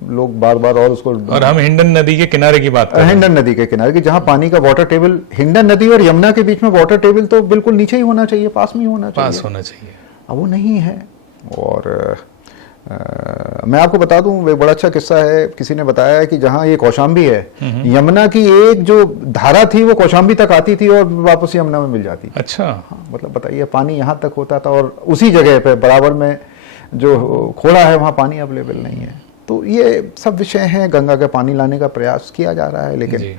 लोग बार बार और उसको, और हम हिंडन नदी के किनारे की बात कर रहे हैं। हिंडन नदी के किनारे की, जहाँ पानी का वाटर टेबल, हिंडन नदी और यमुना के बीच में वाटर टेबल तो बिल्कुल नीचे ही होना चाहिए, पास में ही होना चाहिए, पास होना चाहिए। अब वो नहीं है। और मैं आपको बता दूं, एक बड़ा अच्छा किस्सा है, किसी ने बताया है कि जहां ये कौशाम्बी है, यमुना की एक जो धारा थी वो कौशाम्बी तक आती थी और वापस यमुना में मिल जाती थी। अच्छा। हाँ, मतलब बताइए, पानी यहां तक होता था और उसी जगह पे बराबर में जो खोड़ा है वहां पानी अवेलेबल नहीं है। तो ये सब विषय हैं, गंगा का पानी लाने का प्रयास किया जा रहा है, लेकिन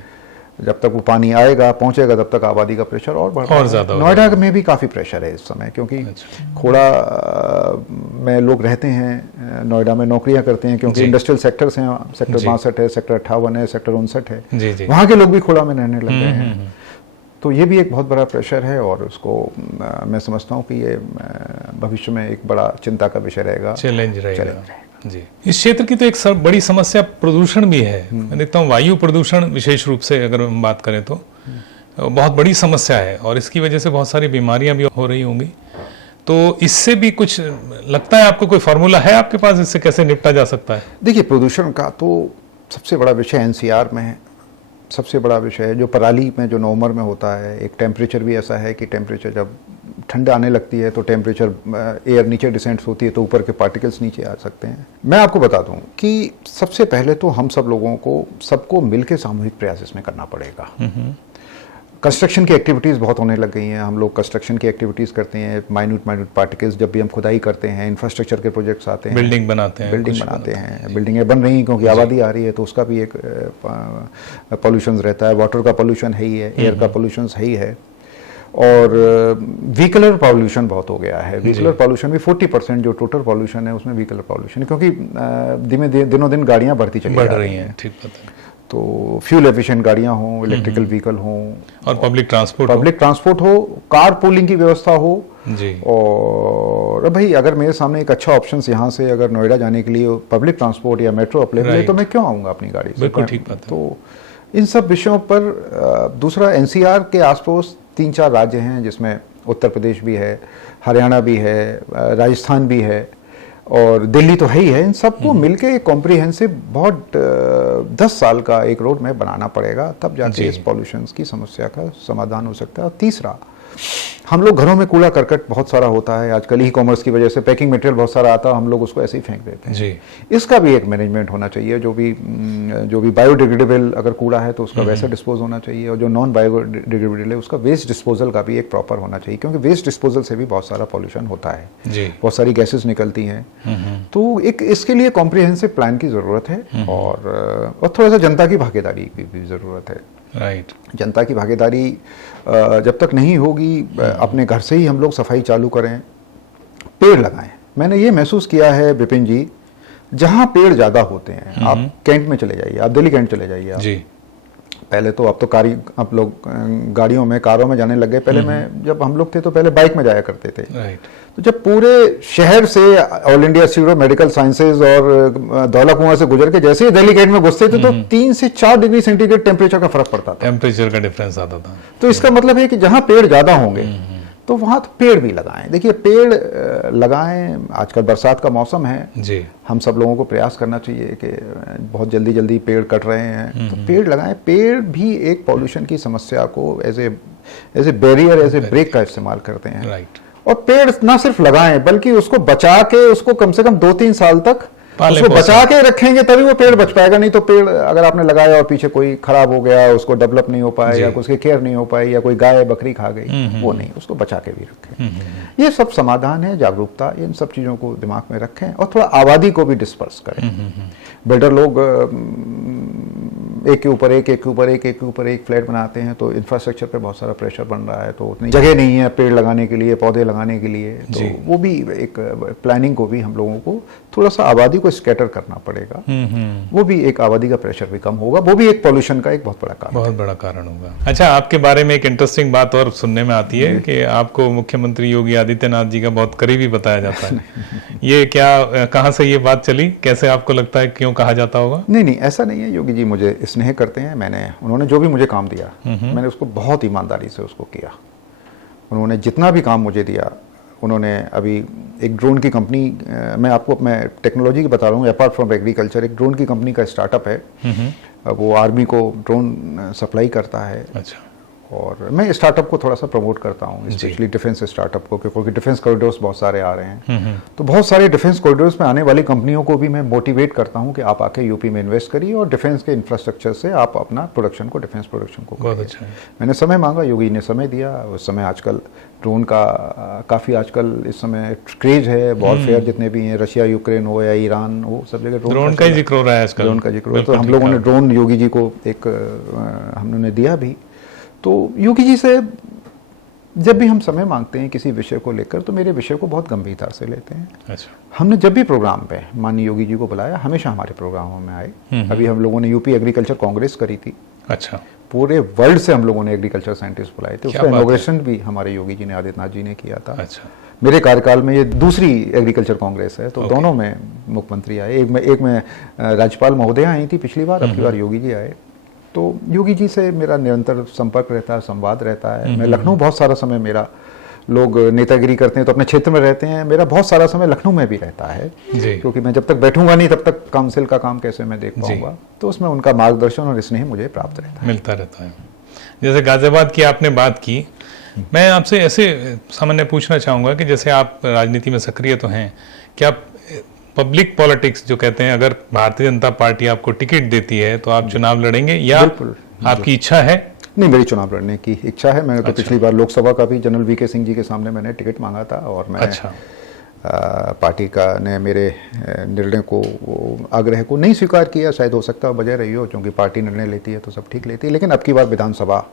जब तक वो पानी आएगा, पहुंचेगा, तब तक आबादी का प्रेशर और बढ़ रहा है। नोएडा में भी काफ़ी प्रेशर है इस समय, क्योंकि खोड़ा में लोग रहते हैं, नोएडा में नौकरियां करते हैं, क्योंकि इंडस्ट्रियल सेक्टर्स हैं, सेक्टर 62 है, सेक्टर 58 है, सेक्टर 59 है, वहाँ के लोग भी खोड़ा में रहने लग गए हैं। तो ये भी एक बहुत बड़ा प्रेशर है, और उसको मैं समझता हूँ कि ये भविष्य में एक बड़ा चिंता का विषय रहेगा, चैलेंज रहेगा। जी, इस क्षेत्र की तो एक बड़ी समस्या प्रदूषण भी है। मैं देखता हूँ वायु प्रदूषण विशेष रूप से अगर हम बात करें तो बहुत बड़ी समस्या है, और इसकी वजह से बहुत सारी बीमारियां भी हो रही होंगी। तो इससे भी कुछ लगता है आपको, कोई फार्मूला है आपके पास, इससे कैसे निपटा जा सकता है? देखिए, प्रदूषण का तो सबसे बड़ा विषय एनसीआर में है, सबसे बड़ा विषय है जो पराली में, जो नवंबर में होता है। एक टेम्परेचर भी ऐसा है कि टेम्परेचर जब ठंड आने लगती है तो टेम्परेचर, एयर नीचे डिसेंट होती है तो ऊपर के पार्टिकल्स नीचे आ सकते हैं। मैं आपको बता दूं कि सबसे पहले तो हम सब लोगों को, सबको मिलकर सामूहिक प्रयास इसमें करना पड़ेगा। कंस्ट्रक्शन की एक्टिविटीज़ बहुत होने लग गई हैं, हम लोग कंस्ट्रक्शन की एक्टिविटीज़ करते हैं, माइन्यूट पार्टिकल्स, जब भी हम खुदाई करते हैं, इंफ्रास्ट्रक्चर के प्रोजेक्ट्स आते हैं, बिल्डिंग बनाते हैं, बिल्डिंगें बन रही हैं, क्योंकि आबादी आ रही है, तो उसका भी एक पॉल्यूशन रहता है। वाटर का पॉल्यूशन है ही है, एयर का पॉल्यूशन है ही है, और व्हीकलर पॉल्यूशन बहुत हो गया है। व्हीकलर पॉल्यूशन भी 40% जो टोटल पॉल्यूशन है उसमें व्हीकलर पॉल्यूशन है, क्योंकि दिनों दिन गाड़ियां बढ़ रही हैं। ठीक बात है। तो फ्यूल एफिशिएंट गाड़ियां हों, इलेक्ट्रिकल व्हीकल हों, और पब्लिक ट्रांसपोर्ट हो, कार पूलिंग की व्यवस्था हो जी। और भाई, अगर मेरे सामने एक अच्छा ऑप्शन यहाँ से अगर नोएडा जाने के लिए पब्लिक ट्रांसपोर्ट या मेट्रो अवेलेबल है, तो मैं क्यों आऊँगा अपनी गाड़ी से? बिल्कुल ठीक बात है। तो इन सब विषयों पर दूसरा, एनसीआर के आसपास 3-4 राज्य हैं, जिसमें उत्तर प्रदेश भी है, हरियाणा भी है, राजस्थान भी है, और दिल्ली तो है ही है। इन सबको मिलके एक कॉम्प्रिहेंसिव, बहुत 10 साल का एक रोड मैप बनाना पड़ेगा, तब जाके इस पॉल्यूशन की समस्या का समाधान हो सकता है। और तीसरा, हम लोग घरों में कूड़ा करकट बहुत सारा होता है आजकल, ई कॉमर्स की वजह से पैकिंग मटेरियल बहुत सारा आता है, हम लोग उसको ऐसे ही फेंक देते हैं जी। इसका भी एक मैनेजमेंट होना चाहिए। जो भी बायोडिग्रेडेबल अगर कूड़ा है तो उसका वैसे डिस्पोज होना चाहिए, और जो नॉन बायोडिग्रेडेबल है उसका वेस्ट डिस्पोजल का भी एक प्रॉपर होना चाहिए, क्योंकि वेस्ट डिस्पोजल से भी बहुत सारा पॉल्यूशन होता है जी। बहुत सारी गैसेज निकलती हैं। तो एक इसके लिए कॉम्प्रिहेंसिव प्लान की ज़रूरत है, और थोड़ा सा जनता की भागीदारी की भी ज़रूरत है। राइट। जनता की भागीदारी जब तक नहीं होगी, अपने घर से ही हम लोग सफाई चालू करें, पेड़ लगाएं। मैंने ये महसूस किया है विपिन जी, जहाँ पेड़ ज़्यादा होते हैं, आप कैंट में चले जाइए, आप दिल्ली कैंट चले जाइए आप जी। पहले तो अब लोग गाड़ियों में, कारों में जाने लग गए। पहले मैं, जब हम लोग थे तो पहले बाइक में जाया करते थे। तो जब पूरे शहर से all India institute of medical sciences और धौला कुआं से गुजर के जैसे ही दिल्ली गेट में घुसते थे तो 3 से 4 डिग्री सेंटीग्रेड टेम्परेचर का फर्क पड़ता था, टेम्परेचर का डिफरेंस आता था। तो इसका मतलब है कि जहां पेड़ ज्यादा होंगे तो वहां तो पेड़ भी लगाएं। देखिए, पेड़ लगाएं, आजकल बरसात का मौसम है जी। हम सब लोगों को प्रयास करना चाहिए कि बहुत जल्दी जल्दी पेड़ कट रहे हैं तो पेड़ लगाएं। पेड़ भी एक पॉल्यूशन की समस्या को as a barrier, as a brake का इस्तेमाल करते हैं। राइट। और पेड़ ना सिर्फ लगाएं बल्कि उसको बचा के, उसको कम से कम 2-3 साल तक उसको बचा के रखेंगे, तभी वो पेड़ बच पाएगा। नहीं तो पेड़ अगर आपने लगाया और पीछे कोई खराब हो गया, उसको डेवलप नहीं हो पाया, या उसकी केयर नहीं हो पाई, या कोई गाय बकरी खा गई, वो नहीं, उसको बचा के भी रखें। ये सब समाधान है, जागरूकता, इन सब चीज़ों को दिमाग में रखें, और थोड़ा आबादी को भी डिस्पर्स करें। बिल्डर लोग एक के ऊपर एक के ऊपर एक फ्लैट बनाते हैं तो इंफ्रास्ट्रक्चर पे बहुत सारा प्रेशर बन रहा है, तो उतनी जगह नहीं है पेड़ लगाने के लिए, पौधे लगाने के लिए, तो वो भी एक प्लानिंग को भी हम लोगों को थोड़ा सा आबादी को स्कैटर करना पड़ेगा। वो भी एक आबादी का प्रेशर भी कम होगा, वो भी एक पॉल्यूशन का एक बहुत बड़ा कारण होगा। अच्छा, आपके बारे में एक इंटरेस्टिंग बात और सुनने में आती है कि आपको मुख्यमंत्री योगी आदित्यनाथ जी का बहुत करीबी बताया जाता है। ये क्या, कहाँ से ये बात चली, कैसे आपको लगता है, क्यों कहा जाता होगा? नहीं, ऐसा नहीं है। योगी जी मुझे स्नेह करते हैं। उन्होंने जो भी मुझे काम दिया मैंने उसको बहुत ईमानदारी से उसको किया। उन्होंने जितना भी काम मुझे दिया, उन्होंने अभी एक ड्रोन की कंपनी, मैं टेक्नोलॉजी की बता रहा हूँ, अपार्ट फ्रॉम एग्रीकल्चर, एक ड्रोन की कंपनी का स्टार्टअप है। वो आर्मी को ड्रोन सप्लाई करता है। अच्छा। और मैं स्टार्टअप को थोड़ा सा प्रमोट करता हूँ, स्पेशली डिफेंस स्टार्टअप को, क्योंकि डिफेंस कॉरिडोर्स बहुत सारे आ रहे हैं। तो बहुत सारे डिफेंस कॉरिडोर्स में आने वाली कंपनियों को भी मैं मोटिवेट करता हूँ कि आप आके यूपी में इन्वेस्ट करिए और डिफेंस के इंफ्रास्ट्रक्चर से आप अपना प्रोडक्शन को, डिफेंस प्रोडक्शन को बहुत अच्छा है। मैंने समय मांगा, योगी ने समय दिया। उस समय आजकल ड्रोन का काफ़ी आजकल इस समय क्रेज है, वॉरफेयर जितने भी हैं, रशिया यूक्रेन हो या ईरान हो, सब जगह ड्रोन का जिक्र हो रहा है आजकल। ड्रोन का जिक्र हो रहा है। तो हम लोगों ने ड्रोन योगी जी को एक हमने दिया भी। तो योगी जी से जब भी हम समय मांगते हैं किसी विषय को लेकर, तो मेरे विषय को बहुत गंभीरता से लेते हैं। अच्छा। हमने जब भी प्रोग्राम पे माननीय योगी जी को बुलाया, हमेशा हमारे प्रोग्रामों में आए। अभी हम लोगों ने यूपी एग्रीकल्चर कांग्रेस करी थी। अच्छा। पूरे वर्ल्ड से हम लोगों ने एग्रीकल्चर साइंटिस्ट बुलाए थे। उसका इनॉग्रेशन भी हमारे योगी जी ने, आदित्यनाथ जी ने किया था। अच्छा। मेरे कार्यकाल में ये दूसरी एग्रीकल्चर कांग्रेस है, तो दोनों में मुख्यमंत्री आए। एक में राज्यपाल महोदया आई थी पिछली बार, अब की बार योगी जी आए। तो योगी जी से मेरा निरंतर संपर्क रहता है, संवाद रहता है। मैं लखनऊ बहुत सारा समय, मेरा लोग नेतागिरी करते हैं तो अपने क्षेत्र में रहते हैं, मेरा बहुत सारा समय लखनऊ में भी रहता है, क्योंकि मैं जब तक बैठूंगा नहीं तब तक काउंसिल का काम कैसे मैं देख पाऊंगा। तो उसमें उनका मार्गदर्शन और स्नेह मुझे प्राप्त रहता है, मिलता रहता है। जैसे गाजियाबाद की आपने बात की, मैं आपसे ऐसे सामान्य पूछना चाहूँगा कि जैसे आप राजनीति में सक्रिय तो हैं, क्या पब्लिक पॉलिटिक्स जो कहते हैं, अगर भारतीय जनता पार्टी आपको टिकट देती है तो आप चुनाव लड़ेंगे, या आपकी इच्छा है? नहीं, मेरी चुनाव लड़ने की इच्छा है। मैंने तो पिछली बार लोकसभा का भी जनरल वीके सिंह जी के सामने मैंने टिकट मांगा था, और मैं पार्टी का ने मेरे निर्णय को, आग्रह को नहीं स्वीकार किया। शायद हो सकता है बजाय रही हो, क्योंकि पार्टी निर्णय लेती है तो सब ठीक लेती है। लेकिन अब की बार विधानसभा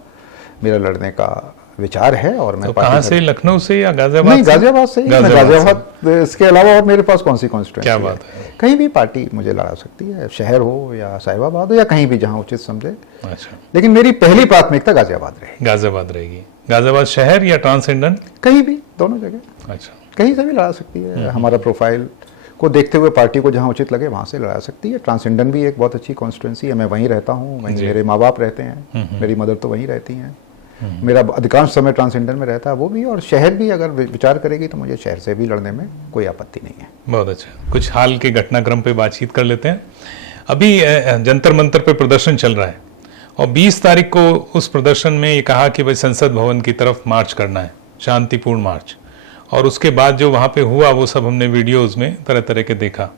मेरा लड़ने का विचार है। और मैं तो कहाँ से, लखनऊ से या गाजियाबाद? नहीं, गाजियाबाद से ही। गाजियाबाद इसके अलावा और मेरे पास कौन सी कॉन्स्टिट्यूएंसी? क्या बात है। कहीं भी पार्टी मुझे लड़ा सकती है, शहर हो या साहिबाबाद हो या कहीं भी जहाँ उचित समझे। अच्छा। लेकिन मेरी पहली प्राथमिकता गाजियाबाद रहेगी। गाजियाबाद रहेगी। गाजियाबाद शहर या ट्रांसेंडेंट? कहीं भी, दोनों जगह। अच्छा। कहीं से भी लड़ा सकती है। हमारा प्रोफाइल को देखते हुए पार्टी को जहाँ उचित लगे वहाँ से लड़ा सकती है। ट्रांसेंडेंट भी एक बहुत अच्छी कॉन्स्टिट्यूएंसी है। मैं वहीं रहता हूँ, वहीं मेरे माँ बाप रहते हैं, मेरी मदर तो वहीं रहती हैं। मेरा अधिकांश समय ट्रांसेंडेंट में रहता है वो भी, और शहर भी अगर विचार करेगी तो मुझे शहर से भी लड़ने में कोई आपत्ति नहीं है। बहुत अच्छा। कुछ हाल के घटनाक्रम पे बातचीत कर लेते हैं। अभी जंतर मंतर पे प्रदर्शन चल रहा है, और 20 तारीख को उस प्रदर्शन में ये कहा कि भाई संसद भवन की तरफ मार्च करना है, शांतिपूर्ण मार्च। और उसके बाद जो वहाँ पे हुआ वो सब हमने वीडियोज़ में तरह तरह के देखा।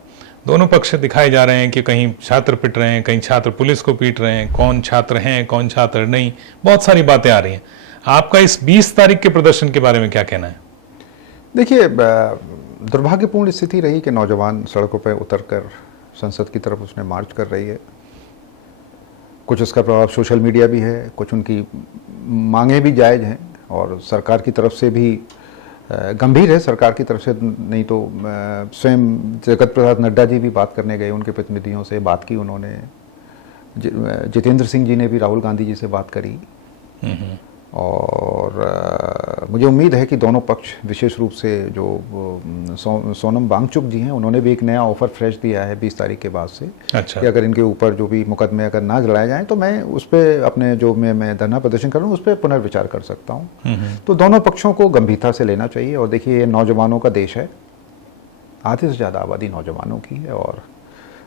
दोनों पक्ष दिखाए जा रहे हैं कि कहीं छात्र पिट रहे हैं, कहीं छात्र पुलिस को पीट रहे हैं, कौन छात्र हैं कौन छात्र नहीं, बहुत सारी बातें आ रही हैं। आपका इस 20 तारीख के प्रदर्शन के बारे में क्या कहना है? देखिए, दुर्भाग्यपूर्ण स्थिति रही कि नौजवान सड़कों पर उतरकर संसद की तरफ उसने मार्च कर रही है। कुछ उसका प्रभाव सोशल मीडिया भी है, कुछ उनकी मांगें भी जायज़ हैं, और सरकार की तरफ से भी गंभीर है। सरकार की तरफ से नहीं तो स्वयं जगत प्रसाद नड्डा जी भी बात करने गए, उनके प्रतिनिधियों से बात की उन्होंने। जितेंद्र सिंह जी ने भी राहुल गांधी जी से बात करी। और मुझे उम्मीद है कि दोनों पक्ष, विशेष रूप से जो सोनम वांगचुक जी हैं, उन्होंने भी एक नया ऑफर फ्रेश दिया है 20 तारीख के बाद से। अच्छा। कि अगर इनके ऊपर जो भी मुकदमे अगर ना लड़ाए जाएं तो मैं उस पर अपने जो मैं धरना प्रदर्शन कर रहा हूँ उस पर पुनर्विचार कर सकता हूँ। तो दोनों पक्षों को गंभीरता से लेना चाहिए। और देखिए, ये नौजवानों का देश है, आधे से ज़्यादा आबादी नौजवानों की है, और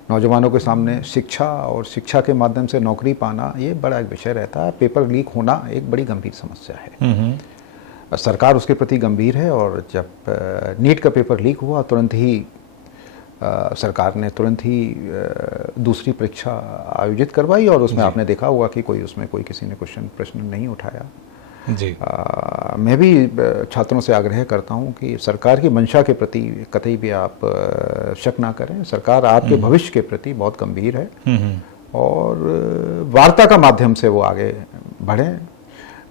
नौजवानों के सामने शिक्षा और शिक्षा के माध्यम से नौकरी पाना ये बड़ा एक विषय रहता है। पेपर लीक होना एक बड़ी गंभीर समस्या है। सरकार उसके प्रति गंभीर है, और जब नीट का पेपर लीक हुआ तुरंत ही सरकार ने तुरंत ही दूसरी परीक्षा आयोजित करवाई, और उसमें आपने देखा होगा कि उसमें कोई किसी ने प्रश्न नहीं उठाया जी। मैं भी छात्रों से आग्रह करता हूं कि सरकार की मंशा के प्रति कतई भी आप शक ना करें। सरकार आपके भविष्य के प्रति बहुत गंभीर है, और वार्ता का माध्यम से वो आगे बढ़े।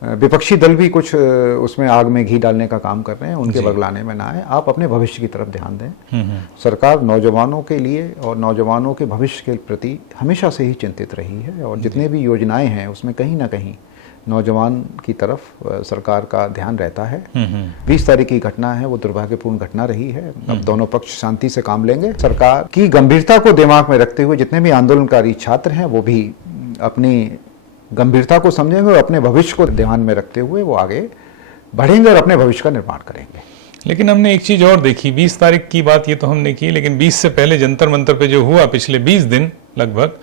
विपक्षी दल भी कुछ उसमें आग में घी डालने का काम कर रहे हैं, उनके बगलाने में ना आए। आप अपने भविष्य की तरफ ध्यान दें। सरकार नौजवानों के लिए और नौजवानों के भविष्य के प्रति हमेशा से ही चिंतित रही है, और जितने भी योजनाएं हैं उसमें कहीं ना कहीं नौजवान की तरफ सरकार का ध्यान रहता है। 20 तारीख की घटना है, वो दुर्भाग्यपूर्ण घटना रही है। अब दोनों पक्ष शांति से काम लेंगे। सरकार की गंभीरता को दिमाग में रखते हुए जितने भी आंदोलनकारी छात्र हैं वो भी अपनी गंभीरता को समझेंगे और अपने भविष्य को ध्यान में रखते हुए वो आगे बढ़ेंगे और अपने भविष्य का निर्माण करेंगे। लेकिन हमने एक चीज और देखी, 20 तारीख की बात ये तो हमने की, लेकिन 20 से पहले जंतर मंतर पे जो हुआ पिछले 20 दिन लगभग,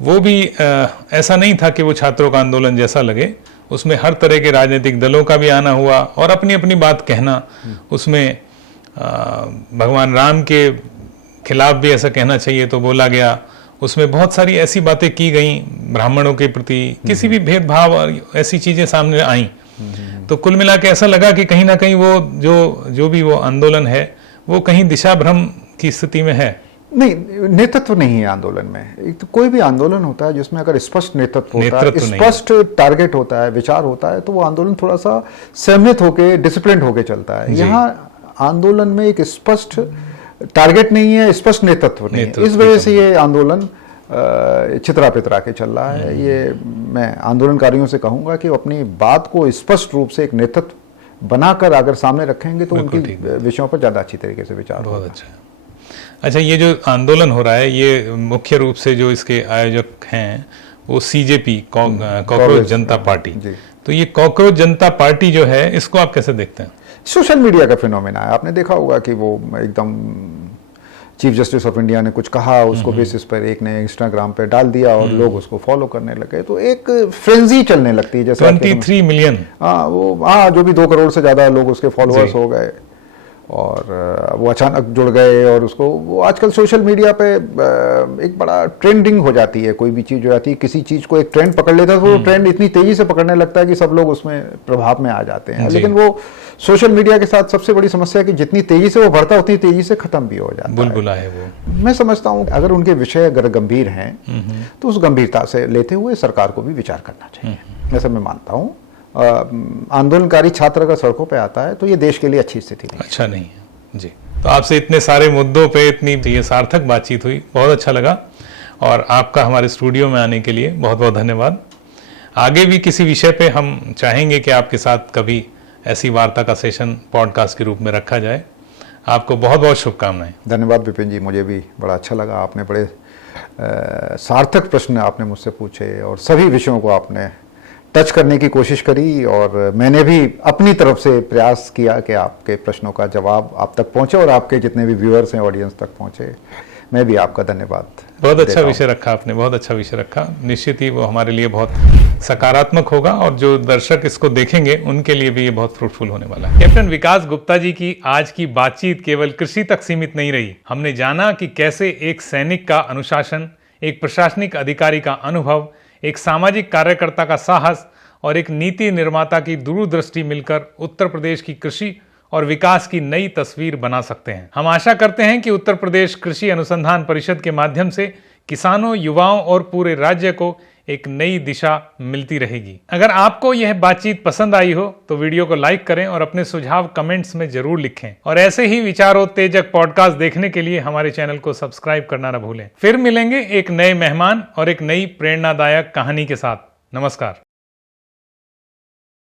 वो भी ऐसा नहीं था कि वो छात्रों का आंदोलन जैसा लगे। उसमें हर तरह के राजनीतिक दलों का भी आना हुआ और अपनी अपनी बात कहना। उसमें भगवान राम के खिलाफ भी ऐसा कहना चाहिए तो बोला गया। उसमें बहुत सारी ऐसी बातें की गई ब्राह्मणों के प्रति, किसी भी भेदभाव और ऐसी चीजें सामने आई। तो कुल मिला के ऐसा लगा कि कहीं ना कहीं वो जो भी वो आंदोलन है वो कहीं दिशा भ्रम की स्थिति में है। नहीं, नेतृत्व नहीं है आंदोलन में। एक तो कोई भी आंदोलन होता है जिसमें अगर स्पष्ट नेतृत्व होता है, स्पष्ट टारगेट होता है, विचार होता है, तो वो आंदोलन थोड़ा सा संयमित होके, डिसिप्लिन होके चलता है। यहाँ आंदोलन में एक स्पष्ट टारगेट नहीं है, स्पष्ट नेतृत्व नहीं है। इस वजह से ये आंदोलन चित्रा पितरा के चल रहा है। ये मैं आंदोलनकारियों से कहूंगा कि वो अपनी बात को स्पष्ट रूप से एक नेतृत्व बनाकर अगर सामने रखेंगे तो उनकी विषयों पर ज्यादा अच्छी तरीके से विचार होगा। अच्छा, ये जो आंदोलन हो रहा है ये मुख्य रूप से जो इसके आयोजक हैं वो सीजेपी, कॉकरोच जनता पार्टी। तो ये कॉकरोच जनता पार्टी जो है इसको आप कैसे देखते हैं? सोशल मीडिया का फिनोमेना है। आपने देखा होगा कि वो एकदम चीफ जस्टिस ऑफ इंडिया ने कुछ कहा, उसको बेसिस पर एक ने इंस्टाग्राम पे डाल दिया और लोग उसको फॉलो करने लगे। तो एक फ्रेंजी चलने लगती है जैसे 23 मिलियन। जो भी 2 करोड़ से ज्यादा लोग उसके फॉलोअर्स हो गए और वो अचानक जुड़ गए। और उसको वो आजकल सोशल मीडिया पे एक बड़ा ट्रेंडिंग हो जाती है। कोई भी चीज हो जाती है, किसी चीज को एक ट्रेंड पकड़ लेता है तो वो ट्रेंड इतनी तेजी से पकड़ने लगता है कि सब लोग उसमें प्रभाव में आ जाते हैं। लेकिन वो सोशल मीडिया के साथ सबसे बड़ी समस्या है कि जितनी तेजी से वो बढ़ता है उतनी तेजी से खत्म भी हो जाता है। बुलबुला है वो। मैं समझता हूँ अगर उनके विषय अगर गंभीर हैं तो उस गंभीरता से लेते हुए सरकार को भी विचार करना चाहिए। ऐसा मैं मानता हूँ। आंदोलनकारी छात्र अगर सड़कों पे आता है तो ये देश के लिए अच्छी स्थिति नहीं, अच्छा नहीं है जी। तो आपसे इतने सारे मुद्दों पे इतनी ये सार्थक बातचीत हुई, बहुत अच्छा लगा। और आपका हमारे स्टूडियो में आने के लिए बहुत बहुत धन्यवाद। आगे भी किसी विषय पे हम चाहेंगे कि आपके साथ कभी ऐसी वार्ता का सेशन पॉडकास्ट के रूप में रखा जाए। आपको बहुत बहुत शुभकामनाएं। धन्यवाद विपिन जी, मुझे भी बड़ा अच्छा लगा। आपने बड़े सार्थक प्रश्न आपने मुझसे पूछे और सभी विषयों को आपने टच करने की कोशिश करी और मैंने भी अपनी तरफ से प्रयास किया कि आपके प्रश्नों का जवाब आप तक पहुंचे और आपके जितने भी व्यूअर्स हैं ऑडियंस तक पहुंचे। मैं भी आपका धन्यवाद। बहुत अच्छा विषय रखा आपने, बहुत अच्छा विषय रखा। निश्चित ही वो हमारे लिए बहुत सकारात्मक होगा और जो दर्शक इसको देखेंगे उनके लिए भी ये बहुत फ्रूटफुल होने वाला है। कैप्टन विकास गुप्ता जी की आज की बातचीत केवल कृषि तक सीमित नहीं रही। हमने जाना कि कैसे एक सैनिक का अनुशासन, एक प्रशासनिक अधिकारी का अनुभव, एक सामाजिक कार्यकर्ता का साहस और एक नीति निर्माता की दूरदृष्टि मिलकर उत्तर प्रदेश की कृषि और विकास की नई तस्वीर बना सकते हैं। हम आशा करते हैं कि उत्तर प्रदेश कृषि अनुसंधान परिषद के माध्यम से किसानों, युवाओं और पूरे राज्य को एक नई दिशा मिलती रहेगी। अगर आपको यह बातचीत पसंद आई हो तो वीडियो को लाइक करें और अपने सुझाव कमेंट्स में जरूर लिखें। और ऐसे ही विचारोत्तेजक पॉडकास्ट देखने के लिए हमारे चैनल को सब्सक्राइब करना न भूलें। फिर मिलेंगे एक नए मेहमान और एक नई प्रेरणादायक कहानी के साथ। नमस्कार।